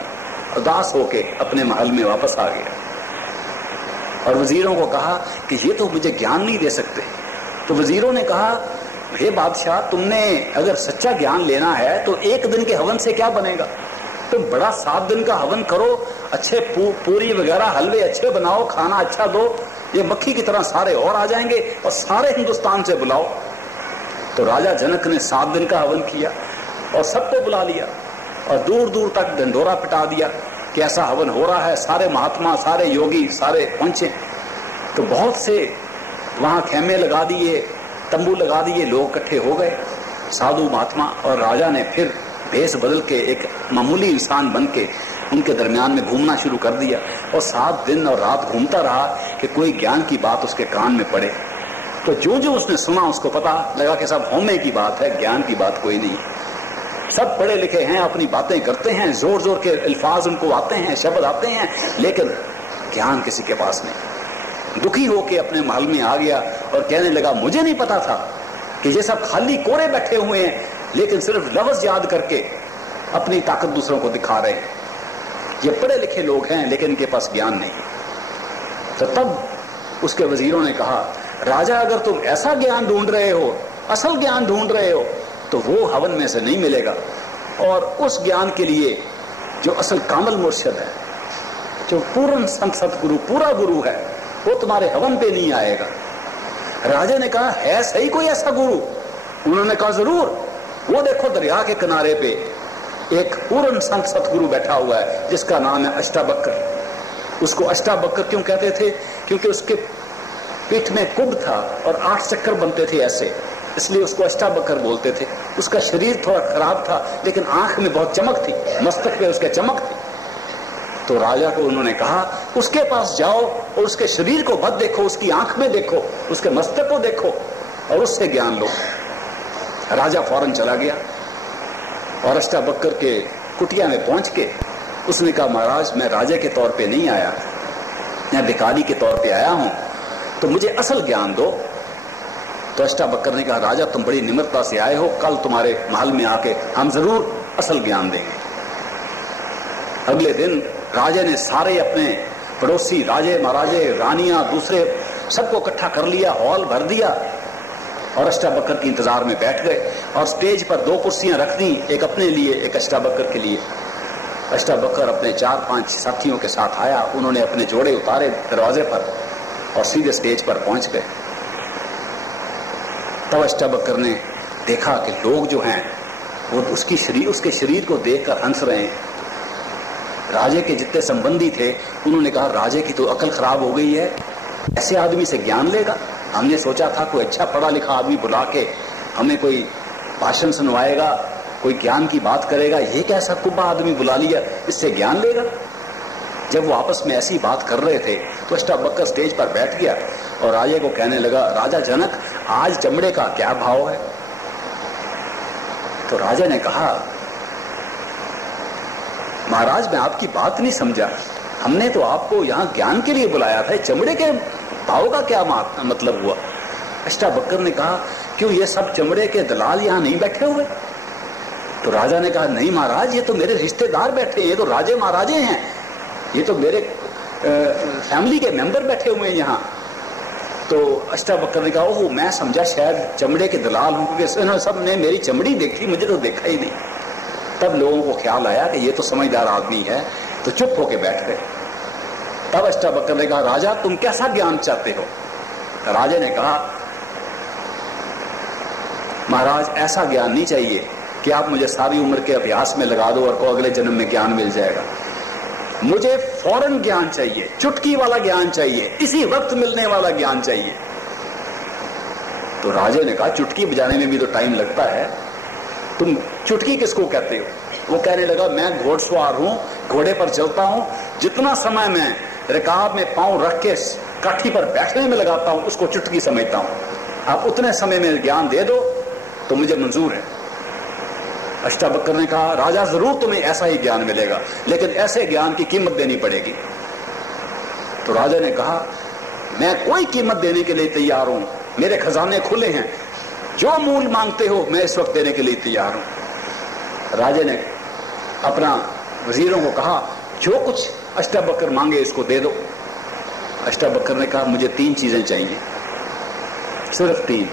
उदास होके अपने महल में वापस आ गया और वजीरों को कहा कि ये तो मुझे ज्ञान नहीं दे सकते। तो वजीरों ने कहा हे बादशाह, तुमने अगर सच्चा ज्ञान लेना है तो एक दिन के हवन से क्या बनेगा, तुम बड़ा 7 दिन का हवन करो, अच्छे पूरी वगैरह हलवे अच्छे बनाओ, खाना अच्छा दो, ये मक्खी की तरह सारे और आ जाएंगे और सारे हिंदुस्तान से बुलाओ। तो राजा जनक ने 7 दिन का हवन किया और सबको बुला लिया और दूर दूर तक ढंढोरा पिटा दिया कि ऐसा हवन हो रहा है, सारे महात्मा, सारे योगी, सारे पहुंचे। तो बहुत से वहां खेमे लगा दिए, तंबू लगा दिए, लोग इकट्ठे हो गए, साधु महात्मा, और राजा ने फिर भेष बदल के एक मामूली इंसान बन के उनके दरमियान में घूमना शुरू कर दिया और 7 दिन और रात घूमता रहा कि कोई ज्ञान की बात उसके कान में पड़े। तो जो जो उसने सुना उसको पता लगा कि सब होमे की बात है, ज्ञान की बात कोई नहीं। सब पढ़े लिखे हैं, अपनी बातें करते हैं, जोर जोर के अल्फाज उनको आते हैं, शब्द आते हैं, लेकिन ज्ञान किसी के पास नहीं। दुखी होके अपने महल में आ गया और कहने लगा मुझे नहीं पता था कि ये सब खाली कोरे बैठे हुए हैं लेकिन सिर्फ लफ्ज याद करके अपनी ताकत दूसरों को दिखा रहे हैं। ये पढ़े लिखे लोग हैं लेकिन इनके पास ज्ञान नहीं। तो तब उसके वजीरों ने कहा राजा, अगर तुम ऐसा ज्ञान ढूंढ रहे हो, असल ज्ञान ढूंढ रहे हो, तो वो हवन में से नहीं मिलेगा, और उस ज्ञान के लिए जो असल कामल मुर्शिद है, जो पूर्ण संत सतगुरु, पूरा गुरु है, वो तुम्हारे हवन पे नहीं आएगा। राजा ने कहा है सही कोई ऐसा गुरु? उन्होंने कहा जरूर, वो देखो दरिया के किनारे पे एक पूर्ण संत सतगुरु बैठा हुआ है जिसका नाम है अष्टावक्र। उसको अष्टावक्र क्यों कहते थे? क्योंकि उसके पीठ में कुंभ था और 8 चक्कर बनते थे ऐसे, इसलिए उसको अष्टावक्र बोलते थे। उसका शरीर थोड़ा खराब था लेकिन आंख में बहुत चमक थी, मस्तक पे उसके चमक थी। तो राजा को उन्होंने कहा उसके पास जाओ और उसके शरीर को मत देखो, उसकी आंख में देखो, उसके मस्तक को देखो और उससे ज्ञान लो। राजा फौरन चला गया और अष्टावक्र के कुटिया में पहुंच के उसने कहा महाराज, मैं राजे के तौर पे नहीं आया, मैं भिखारी के तौर पे आया हूं, तो मुझे असल ज्ञान दो। तो अष्टावक्र ने कहा राजा, तुम बड़ी निम्रता से आए हो, कल तुम्हारे महल में आके हम जरूर असल ज्ञान देंगे। अगले दिन राजे ने सारे अपने पड़ोसी राजे, महाराजे, रानियां, दूसरे सबको इकट्ठा कर लिया, हॉल भर दिया और अष्टावक्र के इंतजार में बैठ गए और स्टेज पर 2 कुर्सियां रख दी, एक अपने लिए, एक अष्टावक्र के लिए। अष्टावक्र अपने 4-5 साथियों के साथ आया, उन्होंने अपने जोड़े उतारे दरवाजे पर और सीधे स्टेज पर पहुंच गए। तब अष्टावक्र ने देखा कि लोग जो हैं वो उसके शरीर को देखकर हंस रहे हैं। राजे के जितने संबंधी थे उन्होंने कहा राजे की तो अकल खराब हो गई है, ऐसे आदमी से ज्ञान लेगा? हमने सोचा था कोई अच्छा पढ़ा लिखा आदमी बुला के हमें कोई भाषण सुनवाएगा, कोई ज्ञान की बात करेगा, ये कैसा कुब्बा आदमी बुला लिया, इससे ज्ञान लेगा? जब वो आपस में ऐसी बात कर रहे थे तो अष्टावक्र स्टेज पर बैठ गया और राजे को कहने लगा राजा जनक, आज चमड़े का क्या भाव है? तो राजा ने कहा महाराज, मैं आपकी बात नहीं समझा, हमने तो आपको यहां ज्ञान के लिए बुलाया था, चमड़े के भाव का क्या मतलब हुआ? अष्टावक्र ने कहा क्यों, ये सब चमड़े के दलाल यहां नहीं बैठे हुए? तो राजा ने कहा नहीं महाराज, ये तो मेरे रिश्तेदार बैठे हैं, ये तो राजे महाराजे हैं, ये तो मेरे फैमिली के मेंबर बैठे हुए हैं यहाँ। तो अष्टावक्र ने कहा ओह, मैं समझा शायद चमड़े के दलाल हूं, क्योंकि सब ने मेरी चमड़ी देखी, मुझे तो देखा ही नहीं। तब लोगों को ख्याल आया कि ये तो समझदार आदमी है, तो चुप होके बैठ गए। तब अष्टावक्र ने कहा राजा, तुम कैसा ज्ञान चाहते हो? राजा ने कहा महाराज, ऐसा ज्ञान नहीं चाहिए कि आप मुझे सारी उम्र के अभ्यास में लगा दो और अगले जन्म में ज्ञान मिल जाएगा। मुझे फौरन ज्ञान चाहिए, चुटकी वाला ज्ञान चाहिए, इसी वक्त मिलने वाला ज्ञान चाहिए। तो राजा ने कहा चुटकी बजाने में भी तो टाइम लगता है, तुम चुटकी किसको कहते हो? वो कहने लगा मैं घोड़सवार हूं, घोड़े पर चलता हूं, जितना समय मैं रिकाब में पांव रख के काठी पर बैठने में लगाता हूं उसको चुटकी समझता हूं। आप उतने समय में ज्ञान दे दो तो मुझे मंजूर है। अष्टावक्र ने कहा, राजा जरूर तुम्हें ऐसा ही ज्ञान मिलेगा, लेकिन ऐसे ज्ञान की कीमत देनी पड़ेगी। तो राजा ने कहा, मैं कोई कीमत देने के लिए तैयार हूं, मेरे खजाने खुले हैं, जो मूल मांगते हो मैं इस वक्त देने के लिए तैयार हूं। राजा ने अपना वजीरों को कहा, जो कुछ अष्टावक्र मांगे इसको दे दो। अष्टावक्र ने कहा, मुझे 3 चीजें चाहिए, सिर्फ 3।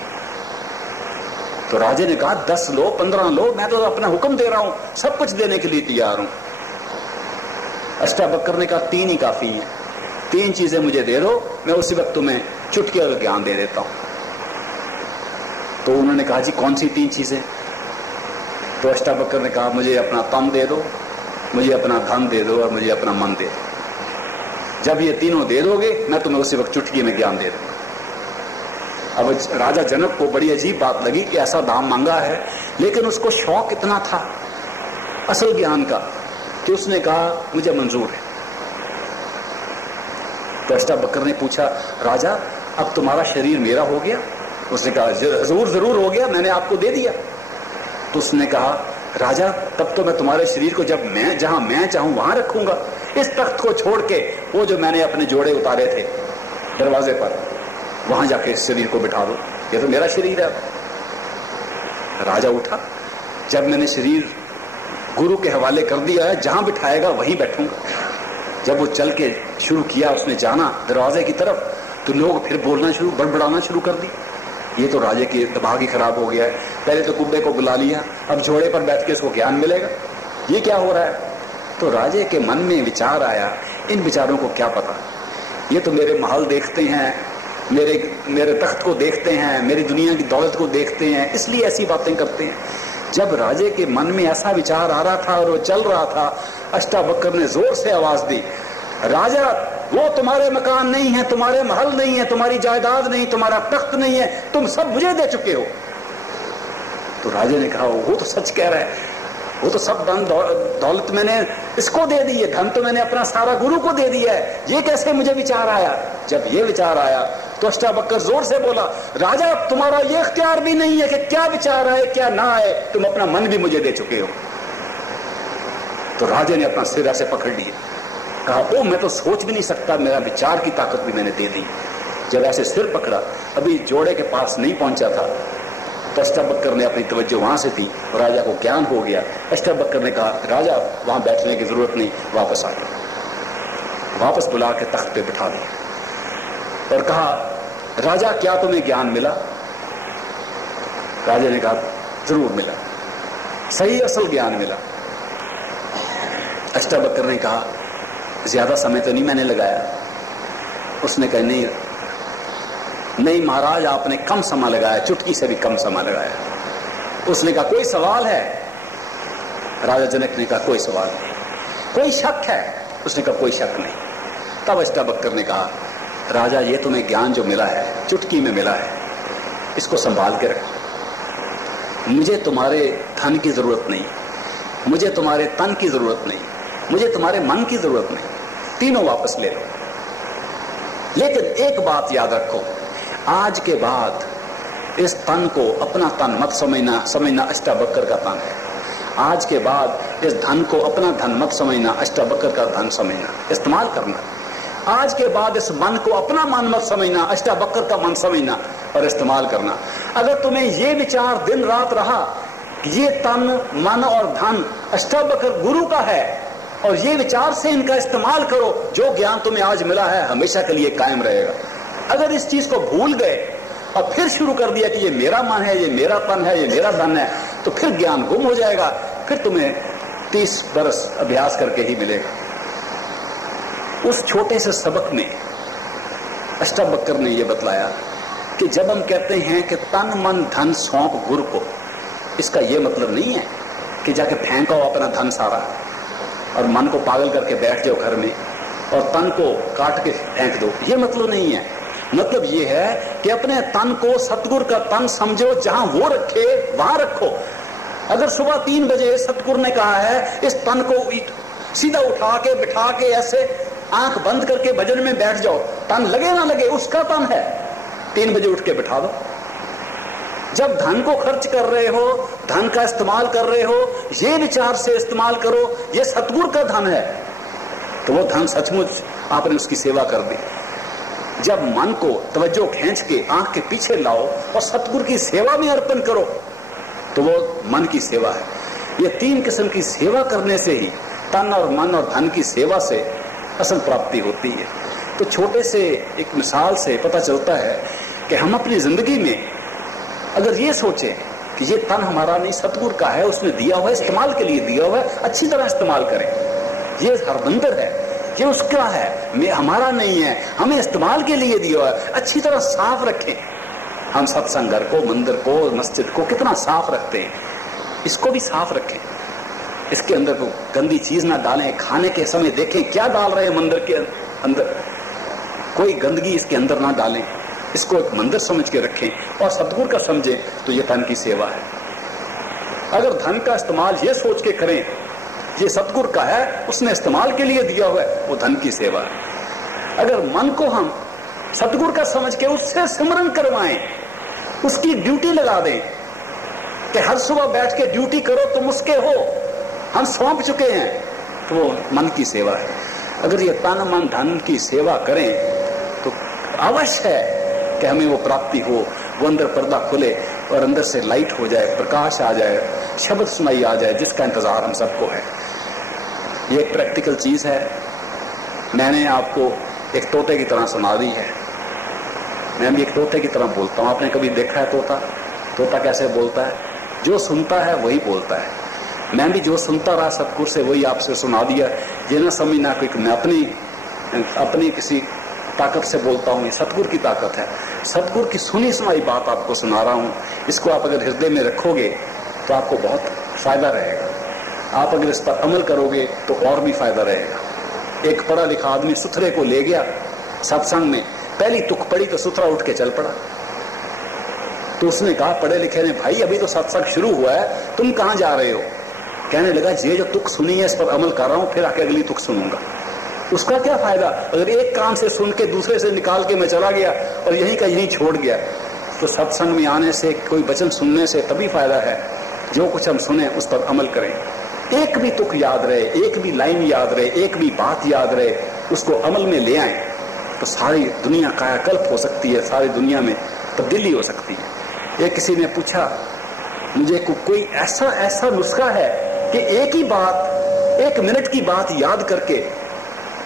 तो राजा ने कहा, 10 लो, 15 लो, मैं तो अपना हुक्म दे रहा हूं, सब कुछ देने के लिए तैयार हूं। अष्टावक्र ने कहा, 3 ही काफी है, 3 चीजें मुझे दे दो, मैं उसी वक्त तुम्हें चुटकी का ज्ञान दे देता हूं। तो उन्होंने कहा, जी कौन सी 3 चीजें? तो अष्टावक्र ने कहा, मुझे अपना तन दे दो, मुझे अपना धन दे दो और मुझे अपना मन दे दो। जब ये तीनों दे दोगे मैं तुम्हें उसी वक्त चुटकी में ज्ञान दे दूंगा। अब राजा जनक को बड़ी अजीब बात लगी कि ऐसा दाम मांगा है, लेकिन उसको शौक इतना था असल ज्ञान का कि उसने कहा, मुझे मंजूर है। तो अष्टावक्र ने पूछा, राजा अब तुम्हारा शरीर मेरा हो गया? उसने कहा, हुजूर जरूर हो गया, मैंने आपको दे दिया। तो उसने कहा, राजा तब तो मैं तुम्हारे शरीर को जहां मैं चाहूं वहां रखूंगा, इस तख्त को छोड़ के वो जो मैंने अपने जोड़े उतारे थे दरवाजे पर, वहां जाके इस शरीर को बिठा दो, ये तो मेरा शरीर है। राजा उठा, जब मैंने शरीर गुरु के हवाले कर दिया है, जहां बिठाएगा वहीं बैठूंगा। जब वो चल के शुरू किया, उसने जाना दरवाजे की तरफ, तो लोग फिर बोलना शुरू, बड़बड़ाना शुरू कर दी, ये तो राजे की दिमाग ही खराब हो गया है, पहले तो कुब्बे को बुला लिया, अब जोड़े पर बैठ के इसको ज्ञान मिलेगा, ये क्या हो रहा है? तो राजे के मन में विचार आया, इन विचारों को क्या पता, ये तो मेरे महल देखते हैं, मेरे तख्त को देखते हैं, मेरी दुनिया की दौलत को देखते हैं, इसलिए ऐसी बातें करते हैं। जब राजे के मन में ऐसा विचार आ रहा था और वो चल रहा था, अष्टावक्र ने जोर से आवाज दी, राजा वो तुम्हारे मकान नहीं है, तुम्हारे महल नहीं है, तुम्हारी जायदाद नहीं, तुम्हारा तख्त नहीं है, तुम सब मुझे दे चुके हो। तो राजा ने कहा, वो तो सच कह रहा है, वो तो सब धन दौलत मैंने इसको दे दी है, धन तो मैंने अपना सारा गुरु को दे दिया है, ये कैसे मुझे विचार आया? जब ये विचार आया तो अष्टावक्र जोर से बोला, राजा तुम्हारा ये इख्तियार भी नहीं है कि क्या विचार आए क्या ना आए, तुम अपना मन भी मुझे दे चुके हो। तो राजा ने अपना सिर ऐसे पकड़ लिया, कहा, ओ मैं तो सोच भी नहीं सकता, मेरा विचार की ताकत भी मैंने दे दी। जब ऐसे सिर पकड़ा, अभी जोड़े के पास नहीं पहुंचा था, तो अष्टावक्र ने अपनी तवज्जो वहां से थी और राजा को ज्ञान हो गया। अष्टावक्र ने कहा, राजा वहां बैठने की जरूरत नहीं, वापस आ गया, वापस बुला के तख्त पे बिठा दिया और कहा, राजा क्या तुम्हें ज्ञान मिला? राजा ने कहा, जरूर मिला, सही असल ज्ञान मिला। अष्टावक्र ने कहा, ज्यादा समय तो नहीं मैंने लगाया। उसने कहा, नहीं महाराज, आपने कम समय लगाया, चुटकी से भी कम समय लगाया। उसने कहा, कोई सवाल है? राजा जनक ने कहा, कोई सवाल नहीं। कोई शक है? उसने कहा, कोई शक नहीं। तब अष्टावक्र ने कहा, राजा ये तुम्हें ज्ञान जो मिला है, चुटकी में मिला है, इसको संभाल के रखो। मुझे तुम्हारे धन की जरूरत नहीं, मुझे तुम्हारे तन की जरूरत नहीं, मुझे तुम्हारे मन की जरूरत नहीं, तीनों वापस ले लो। लेकिन एक बात याद रखो, आज के बाद इस तन को अपना तन मत समझना अष्टावक्र का तन है। आज के बाद इस धन को अपना धन मत समझना, अष्टावक्र का धन समझना, इस्तेमाल करना। आज के बाद इस मन को अपना मन मत समझना, अष्टावक्र का मन समझना और इस्तेमाल करना। अगर तुम्हें ये विचार दिन रात रहा कि ये तन मन और धन अष्टावक्र गुरु का है और ये विचार से इनका इस्तेमाल करो, जो ज्ञान तुम्हें आज मिला है हमेशा के लिए कायम रहेगा। अगर इस चीज को भूल गए और फिर शुरू कर दिया कि ये मेरा मन है, ये मेरा तन है, ये मेरा धन है, तो फिर ज्ञान गुम हो जाएगा, फिर तुम्हें 30 बरस अभ्यास करके ही मिलेगा। उस छोटे से सबक में अष्टावक्र ने यह बतलाया कि जब हम कहते हैं कि तन मन धन सौंप गुरु को, इसका यह मतलब नहीं है कि जाके फेंको अपना धन सारा और मन को पागल करके बैठ जाओ घर में और तन को काट के फेंक दो, ये मतलब नहीं है। मतलब ये है कि अपने तन को सतगुरु का तन समझो, जहां वो रखे वहां रखो। अगर सुबह 3 बजे सतगुरु ने कहा है इस तन को सीधा उठा के बिठा के ऐसे आंख बंद करके भजन में बैठ जाओ, तन लगे ना लगे उसका तन है, 3 बजे उठ के बिठा दो। जब धन को खर्च कर रहे हो, धन का इस्तेमाल कर रहे हो, ये विचार से इस्तेमाल करो ये सतगुरु का धन है, तो वो धन सचमुच आपने उसकी सेवा कर दी। जब मन को तवज्जो खींच के आंख के पीछे लाओ और सतगुरु की सेवा में अर्पण करो, तो वो मन की सेवा है। ये 3 किस्म की सेवा करने से ही, तन और मन और धन की सेवा से असल प्राप्ति होती है। तो छोटे से एक मिसाल से पता चलता है कि हम अपनी जिंदगी में अगर ये सोचें कि ये तन हमारा नहीं, सतगुरु का है, उसने दिया हुआ है, इस्तेमाल के लिए दिया हुआ है, अच्छी तरह इस्तेमाल करें। ये हरबंदर है, ये उसका है, हमारा नहीं है, हमें इस्तेमाल के लिए दिया हुआ है, अच्छी तरह साफ रखें। हम सत्संग घर को, मंदिर को, मस्जिद को कितना साफ रखते हैं, इसको भी साफ रखें। इसके अंदर को गंदी चीज ना डालें। खाने के समय देखें क्या डाल रहे हैं मंदिर के अंदर, कोई गंदगी इसके अंदर ना डालें। इसको एक मंदिर समझ के रखें और सतगुरु का समझें, तो ये धन की सेवा है। अगर धन का इस्तेमाल ये सोच के करें ये सतगुरु का है, उसने इस्तेमाल के लिए दिया हुआ है, वो धन की सेवा है। अगर मन को हम सतगुरु का समझ के उससे सिमरन करवाएं, उसकी ड्यूटी लगा दें कि हर सुबह बैठ के ड्यूटी करो, तुम उसके हो, हम सौंप चुके हैं, तो वो मन की सेवा है। अगर ये तन मन धन की सेवा करें तो अवश्य है कि हमें वो प्राप्ति हो, वो अंदर पर्दा खुले और अंदर से लाइट हो जाए, प्रकाश आ जाए, शब्द सुनाई आ जाए, जिसका इंतजार हम सबको है। ये एक प्रैक्टिकल चीज है। मैंने आपको एक तोते की तरह सुना दी है। मैं भी एक तोते की तरह बोलता हूं। आपने कभी देखा है तोता कैसे बोलता है? जो सुनता है वही बोलता है। मैं भी जो सुनता रहा सतगुरु से वही आपसे सुना दिया। ये ना समझना कि मैं अपनी किसी ताकत से बोलता हूं, ये सतगुरु की ताकत है। सतगुरु की सुनी सुनाई बात आपको सुना रहा हूं। इसको आप अगर हृदय में रखोगे तो आपको बहुत फायदा रहेगा। आप अगर इस पर अमल करोगे तो और भी फायदा रहेगा। एक पढ़ा लिखा आदमी सुथरे को ले गया सत्संग में, पहली तुक पड़ी तो सुथरा उठ के चल पड़ा। तो उसने कहा पढ़े लिखे ने, भाई अभी तो सत्संग शुरू हुआ है, तुम कहां जा रहे हो? कहने लगा ये जो तुक सुनी है इस पर अमल कर रहा हूं, फिर आके अगली तुक सुनूंगा। उसका क्या फायदा? अगर एक कान से सुन के दूसरे से निकाल के मैं चला गया और यहीं का यहीं छोड़ गया, तो सत्संग में आने से, कोई वचन सुनने से तभी फायदा है जो कुछ हम सुने उस पर अमल करें। एक भी तुक याद रहे, एक भी लाइन याद रहे, एक भी बात याद रहे, उसको अमल में ले आए तो सारी दुनिया कायाकल्प हो सकती है, सारी दुनिया में तब्दीली हो सकती है। एक किसी ने पूछा मुझे कोई ऐसा नुस्खा है कि एक ही बात, 1 मिनट की बात याद करके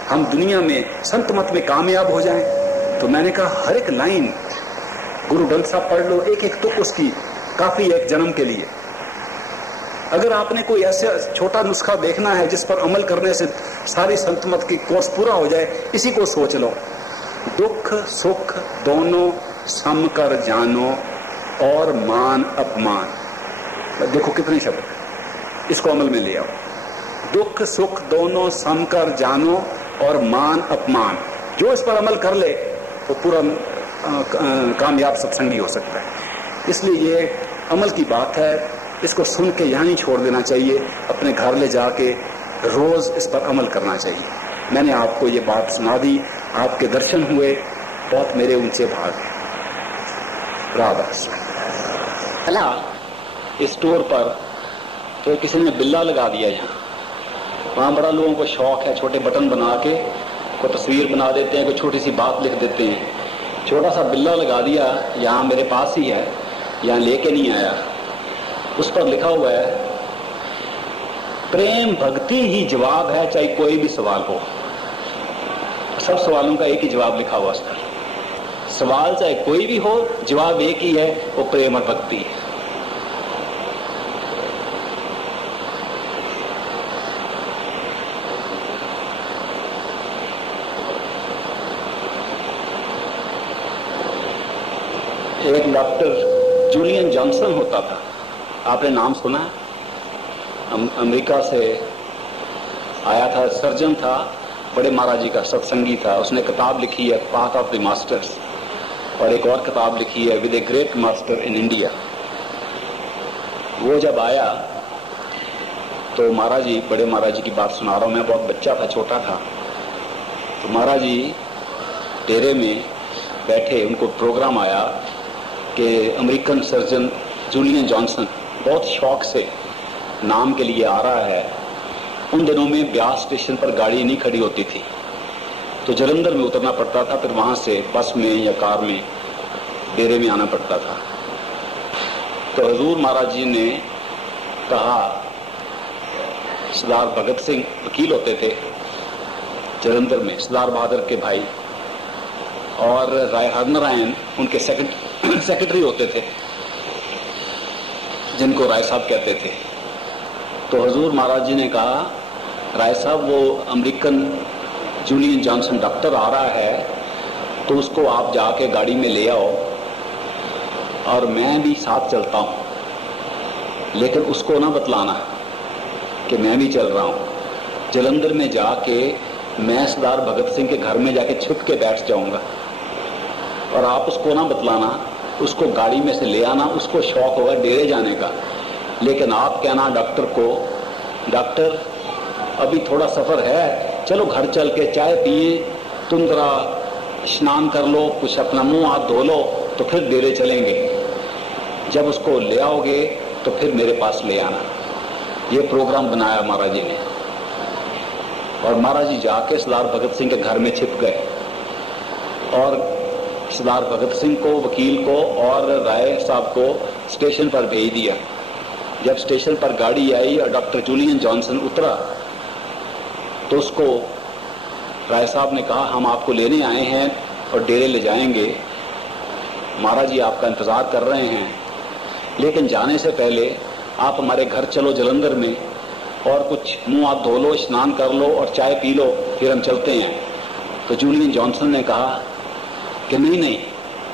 हम दुनिया में संत मत में कामयाब हो जाएं? तो मैंने कहा हर एक लाइन गुरु ग्रंथ साहब पढ़ लो, एक एक तुक उसकी काफी है एक जन्म के लिए। अगर आपने कोई ऐसा छोटा नुस्खा देखना है जिस पर अमल करने से सारी संत मत की कोर्स पूरा हो जाए, इसी को सोच लो। दुख सुख दोनों सम कर जानो और मान अपमान। देखो कितने शब्द, इसको अमल में ले आओ। दुख सुख दोनों सम कर जानो और मान अपमान। जो इस पर अमल कर ले तो पूरा कामयाब सत्संगी हो सकता है। इसलिए ये अमल की बात है, इसको सुन के यहाँ ही छोड़ देना चाहिए, अपने घर ले जाके रोज इस पर अमल करना चाहिए। मैंने आपको ये बात सुना दी, आपके दर्शन हुए, बहुत मेरे ऊंचे भाग है। राधा चला स्टोर पर तो किसी ने बिल्ला लगा दिया यहाँ, वहां बड़ा लोगों को शौक है, छोटे बटन बना के कोई तस्वीर बना देते हैं, कोई छोटी सी बात लिख देते हैं। छोटा सा बिल्ला लगा दिया, यहाँ मेरे पास ही है, यहाँ लेके नहीं आया। उस पर लिखा हुआ है प्रेम भक्ति ही जवाब है, चाहे कोई भी सवाल हो। सब सवालों का एक ही जवाब लिखा हुआ उस पर। सवाल चाहे कोई भी हो, जवाब एक ही है, वो प्रेम और भक्ति है। एक डॉक्टर जूलियन जॉनसन होता था, आपने नाम सुना है? अमेरिका से आया था, सर्जन था, बड़े महाराज जी का सत्संगी था। उसने किताब लिखी है पाथ ऑफ द मास्टर्स, और एक और किताब लिखी है with a great master in India. वो जब आया तो महाराज जी, बड़े महाराज जी की बात सुना रहा हूं मैं, बहुत बच्चा था, छोटा था। तो महाराज जी डेरे में बैठे, उनको प्रोग्राम आया कि अमेरिकन सर्जन जूलियन जॉनसन बहुत शौक से नाम के लिए आ रहा है। उन दिनों में ब्यास स्टेशन पर गाड़ी नहीं खड़ी होती थी, तो जलंधर में उतरना पड़ता था, फिर वहां से बस में या कार में डेरे में आना पड़ता था। तो हजूर महाराज जी ने कहा, सरदार भगत सिंह वकील होते थे जलंधर में, सरदार बहादुर के भाई, और राय हरनारायण उनके सेक्रेटरी होते थे, जिनको राय साहब कहते थे। तो हजूर महाराज जी ने कहा, राय साहब वो अमेरिकन जूलियन जॉनसन डॉक्टर आ रहा है, तो उसको आप जाके गाड़ी में ले आओ और मैं भी साथ चलता हूं, लेकिन उसको ना बतलाना कि मैं भी चल रहा हूं। जलंधर में जाके मैं सरदार भगत सिंह के घर में जाके छुप के बैठ जाऊंगा और आप उसको ना बतलाना, उसको गाड़ी में से ले आना, उसको शौक होगा डेरे जाने का, लेकिन आप कहना डॉक्टर को, डॉक्टर अभी थोड़ा सफर है, चलो घर चल के चाय पिए, तुम जरा स्नान कर लो, कुछ अपना मुंह हाथ धो लो, तो फिर डेरे चलेंगे। जब उसको ले आओगे तो फिर मेरे पास ले आना। ये प्रोग्राम बनाया महाराज जी ने, और महाराज जी जाके सरदार भगत सिंह के घर में छिप गए और सरदार भगत सिंह को, वकील को और राय साहब को स्टेशन पर भेज दिया। जब स्टेशन पर गाड़ी आई और डॉक्टर जूलियन जॉनसन उतरा, तो उसको राय साहब ने कहा, हम आपको लेने आए हैं और डेरे ले जाएंगे, महाराज जी आपका इंतजार कर रहे हैं, लेकिन जाने से पहले आप हमारे घर चलो जलंधर में और कुछ मुंह हाथ धो लो, स्नान कर लो और चाय पी लो, फिर हम चलते हैं। तो जूलियन जॉनसन ने कहा कि नहीं नहीं,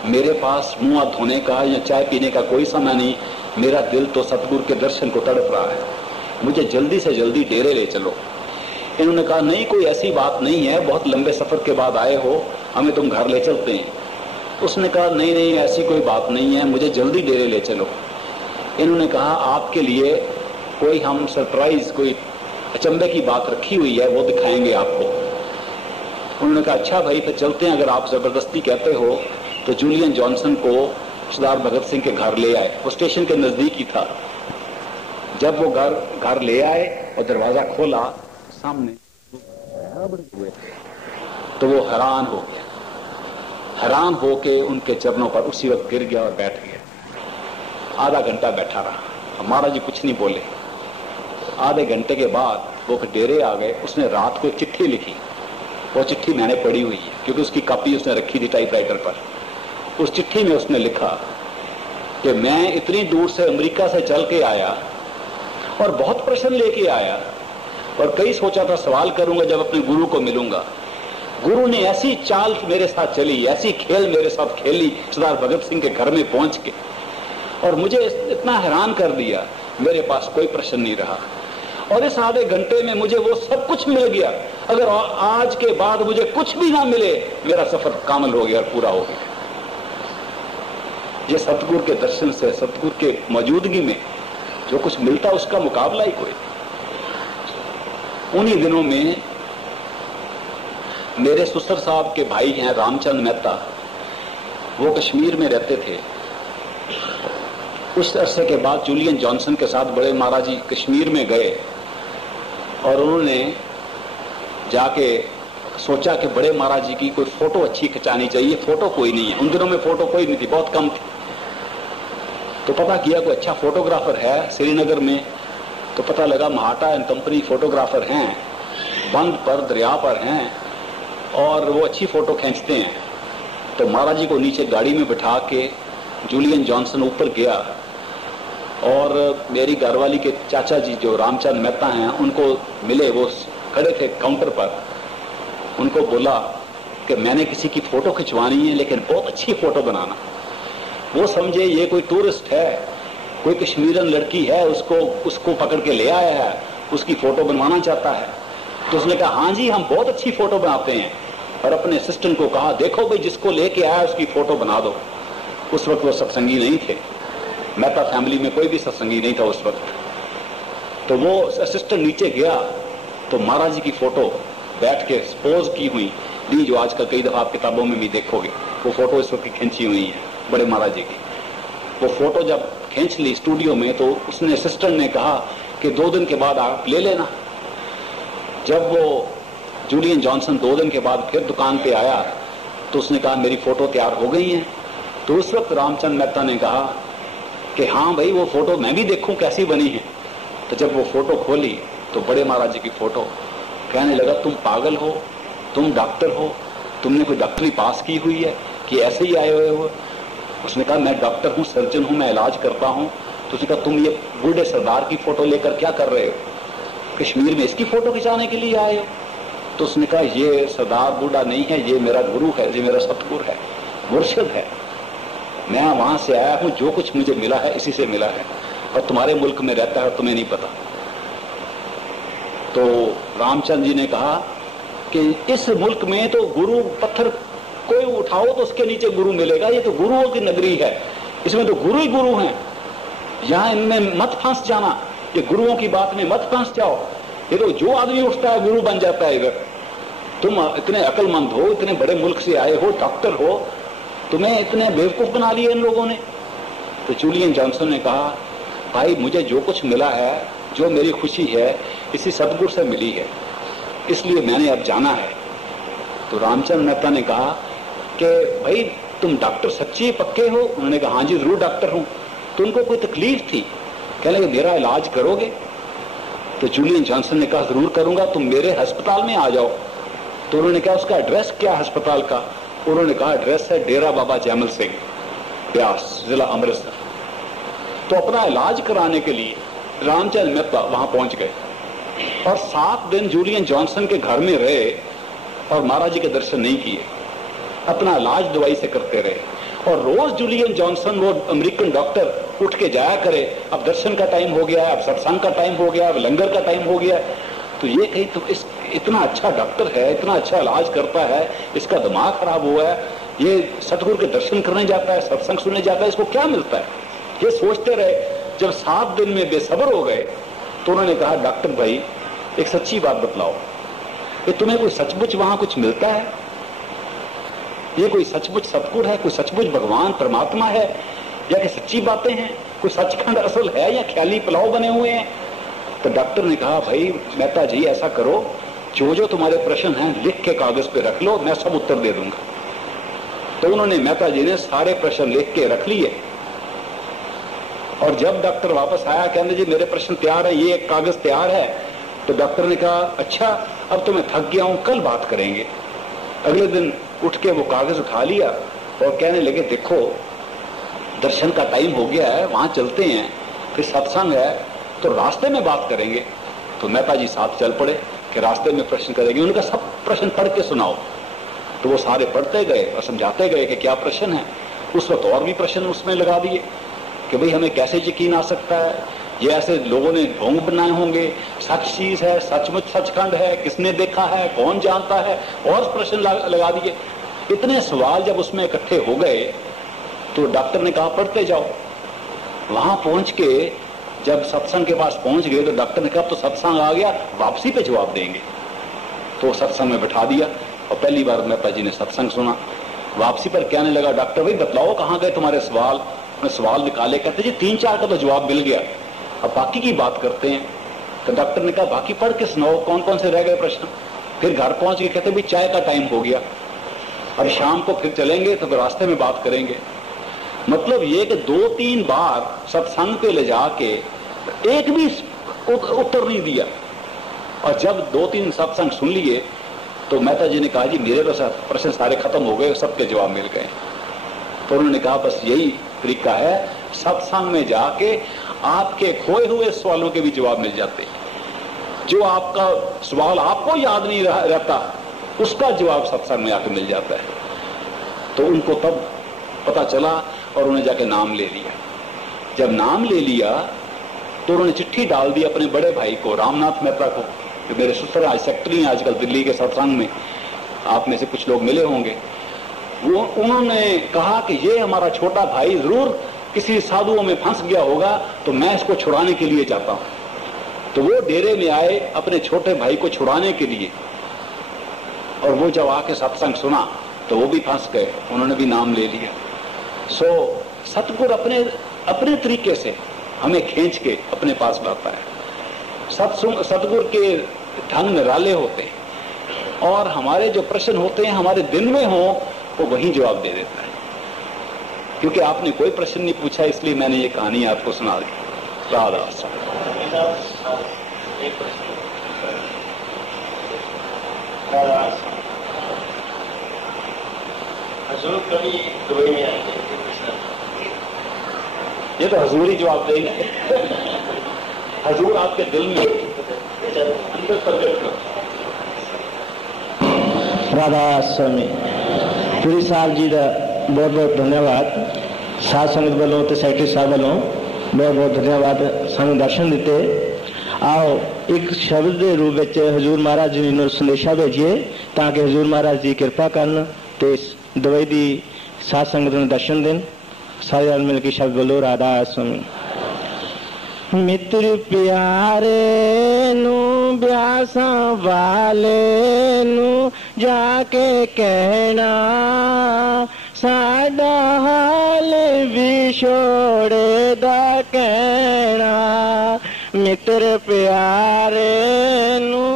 मेरे पास मुंह हाथ धोने का या चाय पीने का कोई समय नहीं, मेरा दिल तो सतगुरु के दर्शन को तड़प रहा है, मुझे जल्दी से जल्दी डेरे ले चलो। इन्होंने कहा, नहीं कोई ऐसी बात नहीं है, बहुत लंबे सफर के बाद आए हो, हमें तुम घर ले चलते हैं। उसने कहा, नहीं नहीं ऐसी कोई बात नहीं है, मुझे जल्दी डेरे ले चलो। इन्होंने कहा, आपके लिए कोई हम सरप्राइज, कोई अचंभे की बात रखी हुई है, वो दिखाएंगे आपको। उन्होंने कहा, अच्छा भाई फिर चलते हैं, अगर आप जबरदस्ती कहते हो। तो जूलियन जॉनसन को सरदार भगत सिंह के घर ले आए, वो स्टेशन के नजदीक ही था। जब वो घर ले आए और दरवाजा खोला, सामने हुए थे, तो वो हैरान हो गया, हैरान होके उनके चरणों पर उसी वक्त गिर गया और बैठ गया। आधा घंटा बैठा रहा, महाराज जी कुछ नहीं बोले। आधे घंटे के बाद वो फिर डेरे आ गए। उसने रात को एक चिट्ठी लिखी, वो चिट्ठी मैंने पढ़ी हुई है क्योंकि उसकी कॉपी उसने रखी थी टाइपराइटर पर। उस चिट्ठी में उसने लिखा कि मैं इतनी दूर से अमेरिका से चल के आया और बहुत प्रश्न लेके आया, और कई सोचा था सवाल करूंगा जब अपने गुरु को मिलूंगा। गुरु ने ऐसी चाल मेरे साथ चली, ऐसी खेल मेरे साथ खेली सरदार भगत सिंह के घर में पहुंच के, और मुझे इतना हैरान कर दिया, मेरे पास कोई प्रश्न नहीं रहा। और इस आधे घंटे में मुझे वो सब कुछ मिल गया। अगर आज के बाद मुझे कुछ भी ना मिले, मेरा सफर कामल हो गया और पूरा हो गया। ये सतगुरु के दर्शन से, सतगुरु के मौजूदगी में जो कुछ मिलता, उसका मुकाबला ही कोई। उन्हीं दिनों में मेरे ससुर साहब के भाई हैं रामचंद मेहता, वो कश्मीर में रहते थे। उस अरसे के बाद जूलियन जॉनसन के साथ बड़े महाराज जी कश्मीर में गए और उन्होंने जाके सोचा कि बड़े महाराज जी की कोई फोटो अच्छी खिंचानी चाहिए। फोटो कोई नहीं है, उन दिनों में फोटो कोई नहीं थी, बहुत कम थी। तो पता किया कोई अच्छा फोटोग्राफर है श्रीनगर में, तो पता लगा महाटा एंड कंपनी फोटोग्राफर हैं, बंद पर दरिया पर हैं और वो अच्छी फोटो खींचते हैं। तो महाराज जी को नीचे गाड़ी में बिठा के जूलियन जॉनसन ऊपर गया और मेरी घरवाली के चाचा जी जो रामचंद मेहता हैं उनको मिले, वो खड़े थे काउंटर पर। उनको बोला कि मैंने किसी की फोटो खिंचवानी है, लेकिन बहुत अच्छी फोटो बनाना। वो समझे ये कोई टूरिस्ट है, कोई कश्मीरन लड़की है, उसको पकड़ के ले आया है, उसकी फोटो बनवाना चाहता है। तो उसने कहा, हाँ जी हम बहुत अच्छी फोटो बनाते हैं, और अपने असिस्टेंट को कहा, देखो भाई जिसको लेके आया उसकी फोटो बना दो। उस वक्त वो सत्संगी नहीं थे, मेहता फैमिली में कोई भी सत्संगी नहीं था उस वक्त। तो वो असिस्टेंट नीचे गया तो महाराज जी की फोटो बैठ के पोज की हुई दी, जो आजकल कई दफा आप किताबों में भी देखोगे, वो फोटो इस वक्त की खींची हुई है बड़े महाराज जी की। वो फोटो जब खींच ली स्टूडियो में तो उसने असिस्टेंट ने कहा कि 2 दिन के बाद आप ले लेना। जब वो जूलियन जॉनसन 2 दिन के बाद फिर दुकान पे आया तो उसने कहा मेरी फोटो तैयार हो गई है। तो उस वक्त रामचंद्र मेहता ने कहा कि हाँ भाई वो फोटो मैं भी देखूं कैसी बनी है। तो जब वो फोटो खोली तो बड़े महाराज जी की फोटो, कहने लगा तुम पागल हो, तुम डॉक्टर हो, तुमने कोई डॉक्टरी पास की हुई है कि ऐसे ही आए हुए हो? उसने कहा मैं डॉक्टर हूँ, सर्जन हूँ, मैं इलाज करता हूँ। तो उसने कहा तुम ये बूढ़े सरदार की फोटो लेकर क्या कर रहे हो, कश्मीर में इसकी फोटो खिंचाने के लिए आए हो? तो उसने कहा ये सरदार बूढ़ा नहीं है, ये मेरा गुरु है, ये मेरा सतगुरु है, मुर्शिद है। मैं वहां से आया हूं, जो कुछ मुझे मिला है इसी से मिला है, और तुम्हारे मुल्क में रहता है तुम्हें नहीं पता। तो रामचंद्र जी ने कहा कि इस मुल्क में तो गुरु पत्थर कोई उठाओ तो उसके नीचे गुरु मिलेगा, ये तो गुरुओं की नगरी है, इसमें तो गुरु ही गुरु हैं, यहां इनमें मत फंस जाना, ये गुरुओं की बात में मत फंस जाओ। ये तो जो आदमी उठता है गुरु बन जाता है इधर। तुम इतने अक्लमंद हो, इतने बड़े मुल्क से आए हो, डॉक्टर हो, तुम्हें इतने बेवकूफ बना लिए इन लोगों ने। तो जूलियन जॉनसन ने कहा भाई मुझे जो कुछ मिला है, जो मेरी खुशी है, इसी सदगुरु से मिली है, इसलिए मैंने अब जाना है। तो रामचंद्र मेहता ने कहा कि भाई तुम डॉक्टर सच्ची पक्के हो? उन्होंने कहा हाँ जी जरूर डॉक्टर हूं। तो उनको कोई तकलीफ थी, कहने लगे मेरा इलाज करोगे? तो जूलियन जॉनसन ने कहा जरूर करूंगा, तुम मेरे अस्पताल में आ जाओ। तो उन्होंने कहा उसका एड्रेस क्या है अस्पताल का? उन्होंने कहा एड्रेस है डेरा बाबा जैमल सिंह, ब्यास, जिला अमृतसर। तो अपना इलाज कराने के लिए रामचंद्र मेहता वहां पहुंच गए और 7 दिन जूलियन जॉनसन के घर में रहे और महाराज जी के दर्शन नहीं किए, अपना इलाज दवाई से करते रहे। और रोज जूलियन जॉनसन वो अमेरिकन डॉक्टर उठ के जाया करे, अब दर्शन का टाइम हो गया है, अब सत्संग का टाइम हो गया, अब लंगर का टाइम हो गया। तो ये कहीं तो इस इतना अच्छा डॉक्टर है, इतना अच्छा इलाज करता है, इसका दिमाग खराब हुआ है, ये सतगुरु के दर्शन करने जाता है, सत्संग सुनने जाता है, इसको क्या मिलता है? ये सोचते रहे। जब 7 दिन में बेसब्र हो गए तो उन्होंने कहा डॉक्टर भाई एक सच्ची बात बतलाओ कि तुम्हें कोई सचमुच वहां कुछ मिलता है? ये कोई सचमुच सतगुरु है, कोई सचमुच भगवान परमात्मा है, या कि सच्ची बातें हैं, कोई सचखंड असल है या ख्याली पुलाव बने हुए हैं? तो डॉक्टर ने कहा भाई मेहता जी ऐसा करो, जो जो तुम्हारे प्रश्न हैं लिख के कागज पे रख लो, मैं सब उत्तर दे दूंगा। तो उन्होंने मेहता जी ने सारे प्रश्न लिख के रख लिए और जब डॉक्टर वापस आया कहने जी मेरे प्रश्न तैयार है, ये एक कागज तैयार है। तो डॉक्टर ने कहा अच्छा अब तो मैं थक गया हूं, कल बात करेंगे। अगले दिन उठ के वो कागज उठा लिया और कहने लगे देखो दर्शन का टाइम हो गया है, वहां चलते हैं, फिर सत्संग है तो रास्ते में बात करेंगे। तो मेहता जी साथ चल पड़े कि रास्ते में प्रश्न करेंगे। उनका सब प्रश्न पढ़ के सुनाओ। तो वो सारे पढ़ते गए और समझाते गए कि क्या प्रश्न है। उस वक्त और भी प्रश्न उसमें लगा दिए कि भाई हमें कैसे यकीन आ सकता है, ये ऐसे लोगों ने ढोंग बनाए होंगे, सच चीज है, सचमुच सचखंड है, किसने देखा है, कौन जानता है, और प्रश्न लगा दिए। इतने सवाल जब उसमें इकट्ठे हो गए तो डॉक्टर ने कहा पढ़ते जाओ। वहां पहुंच के जब सत्संग के पास पहुंच गए तो डॉक्टर ने कहा तो सत्संग आ गया, वापसी पे जवाब देंगे। तो सत्संग में बैठा दिया और पहली बार मेहता जी ने सत्संग सुना। वापसी पर कहने लगा डॉक्टर भाई बतलाओ कहां गए तुम्हारे सवाल। सवाल निकाले, कहते जी 3-4 का तो जवाब मिल गया, अब बाकी की बात करते हैं। तो डॉक्टर ने कहा बाकी पढ़ के सुनाओ कौन कौन से रह गए प्रश्न। फिर घर पहुंच के कहते भाई चाय का टाइम हो गया और शाम को फिर चलेंगे तो रास्ते में बात करेंगे। मतलब ये कि 2-3 बार सत्संग पे ले जाके एक भी उत्तर नहीं दिया। और जब 2-3 सत्संग सुन लिए तो मेहता जी ने कहा जी मेरे तो प्रश्न सारे खत्म हो गए, सबके जवाब मिल गए। तो उन्होंने कहा बस यही तरीका है, सत्संग में जाके आपके खोए हुए सवालों के भी जवाब मिल जाते हैं। जो आपका सवाल आपको याद नहीं रहता उसका जवाब सत्संग में आके मिल जाता है। तो उनको तब पता चला और उन्होंने जाके नाम ले लिया। जब नाम ले लिया तो उन्होंने चिट्ठी डाल दी अपने बड़े भाई को, रामनाथ मेहता को, जो मेरे ससुराल सेक्रेटरी हैं आजकल दिल्ली के सत्संग में, आप में से कुछ लोग मिले होंगे। वो उन्होंने कहा कि ये हमारा छोटा भाई जरूर किसी साधुओं में फंस गया होगा, तो मैं इसको छुड़ाने के लिए जाता हूं। तो वो डेरे में आए अपने छोटे भाई को छुड़ाने के लिए, और वो जब आके सत्संग सुना तो वो भी फंस गए, उन्होंने भी नाम ले लिया। सो सतगुरु अपने अपने तरीके से हमें खींच के अपने पास लाता है। सतगुरु के ढंग निराले होते हैं और हमारे जो प्रश्न होते हैं हमारे दिल में हो वो वही जवाब दे देता है। क्योंकि आपने कोई प्रश्न नहीं पूछा इसलिए मैंने ये कहानी आपको सुना दी। राधा ये तो हजूर ही जवाब देंगे। हजूर आपके दिल में राधा स्वामी पुरी साहब जी का बहुत बहुत धन्यवाद। साध संगत वालों तो सैकटरी साहब वालों बहुत बहुत धन्यवाद सानू दर्शन दिते। आओ एक शब्द के रूप में हजूर महाराज जी ने संदेशा भेजिए ताकि हजूर महाराज जी कृपा करन ते दवाई दी साध संगत ने दर्शन देन। सारे मिल के शब्द बोलो राधा स्वामी। मित्र प्यारे नू ब्यासा वाले नू जाके कहना साडा हाल विछोड़े दा कहना। मित्र प्यारे नू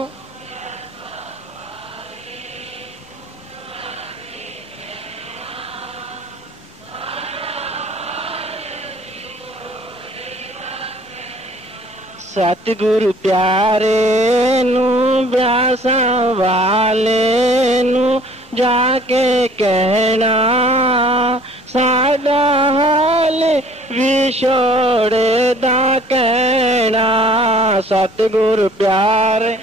सतगुरु प्यारे नू ब्यासा वाले नू जाके कहना साडा हाल विछोड़े दा कहना। सतगुरु प्यारे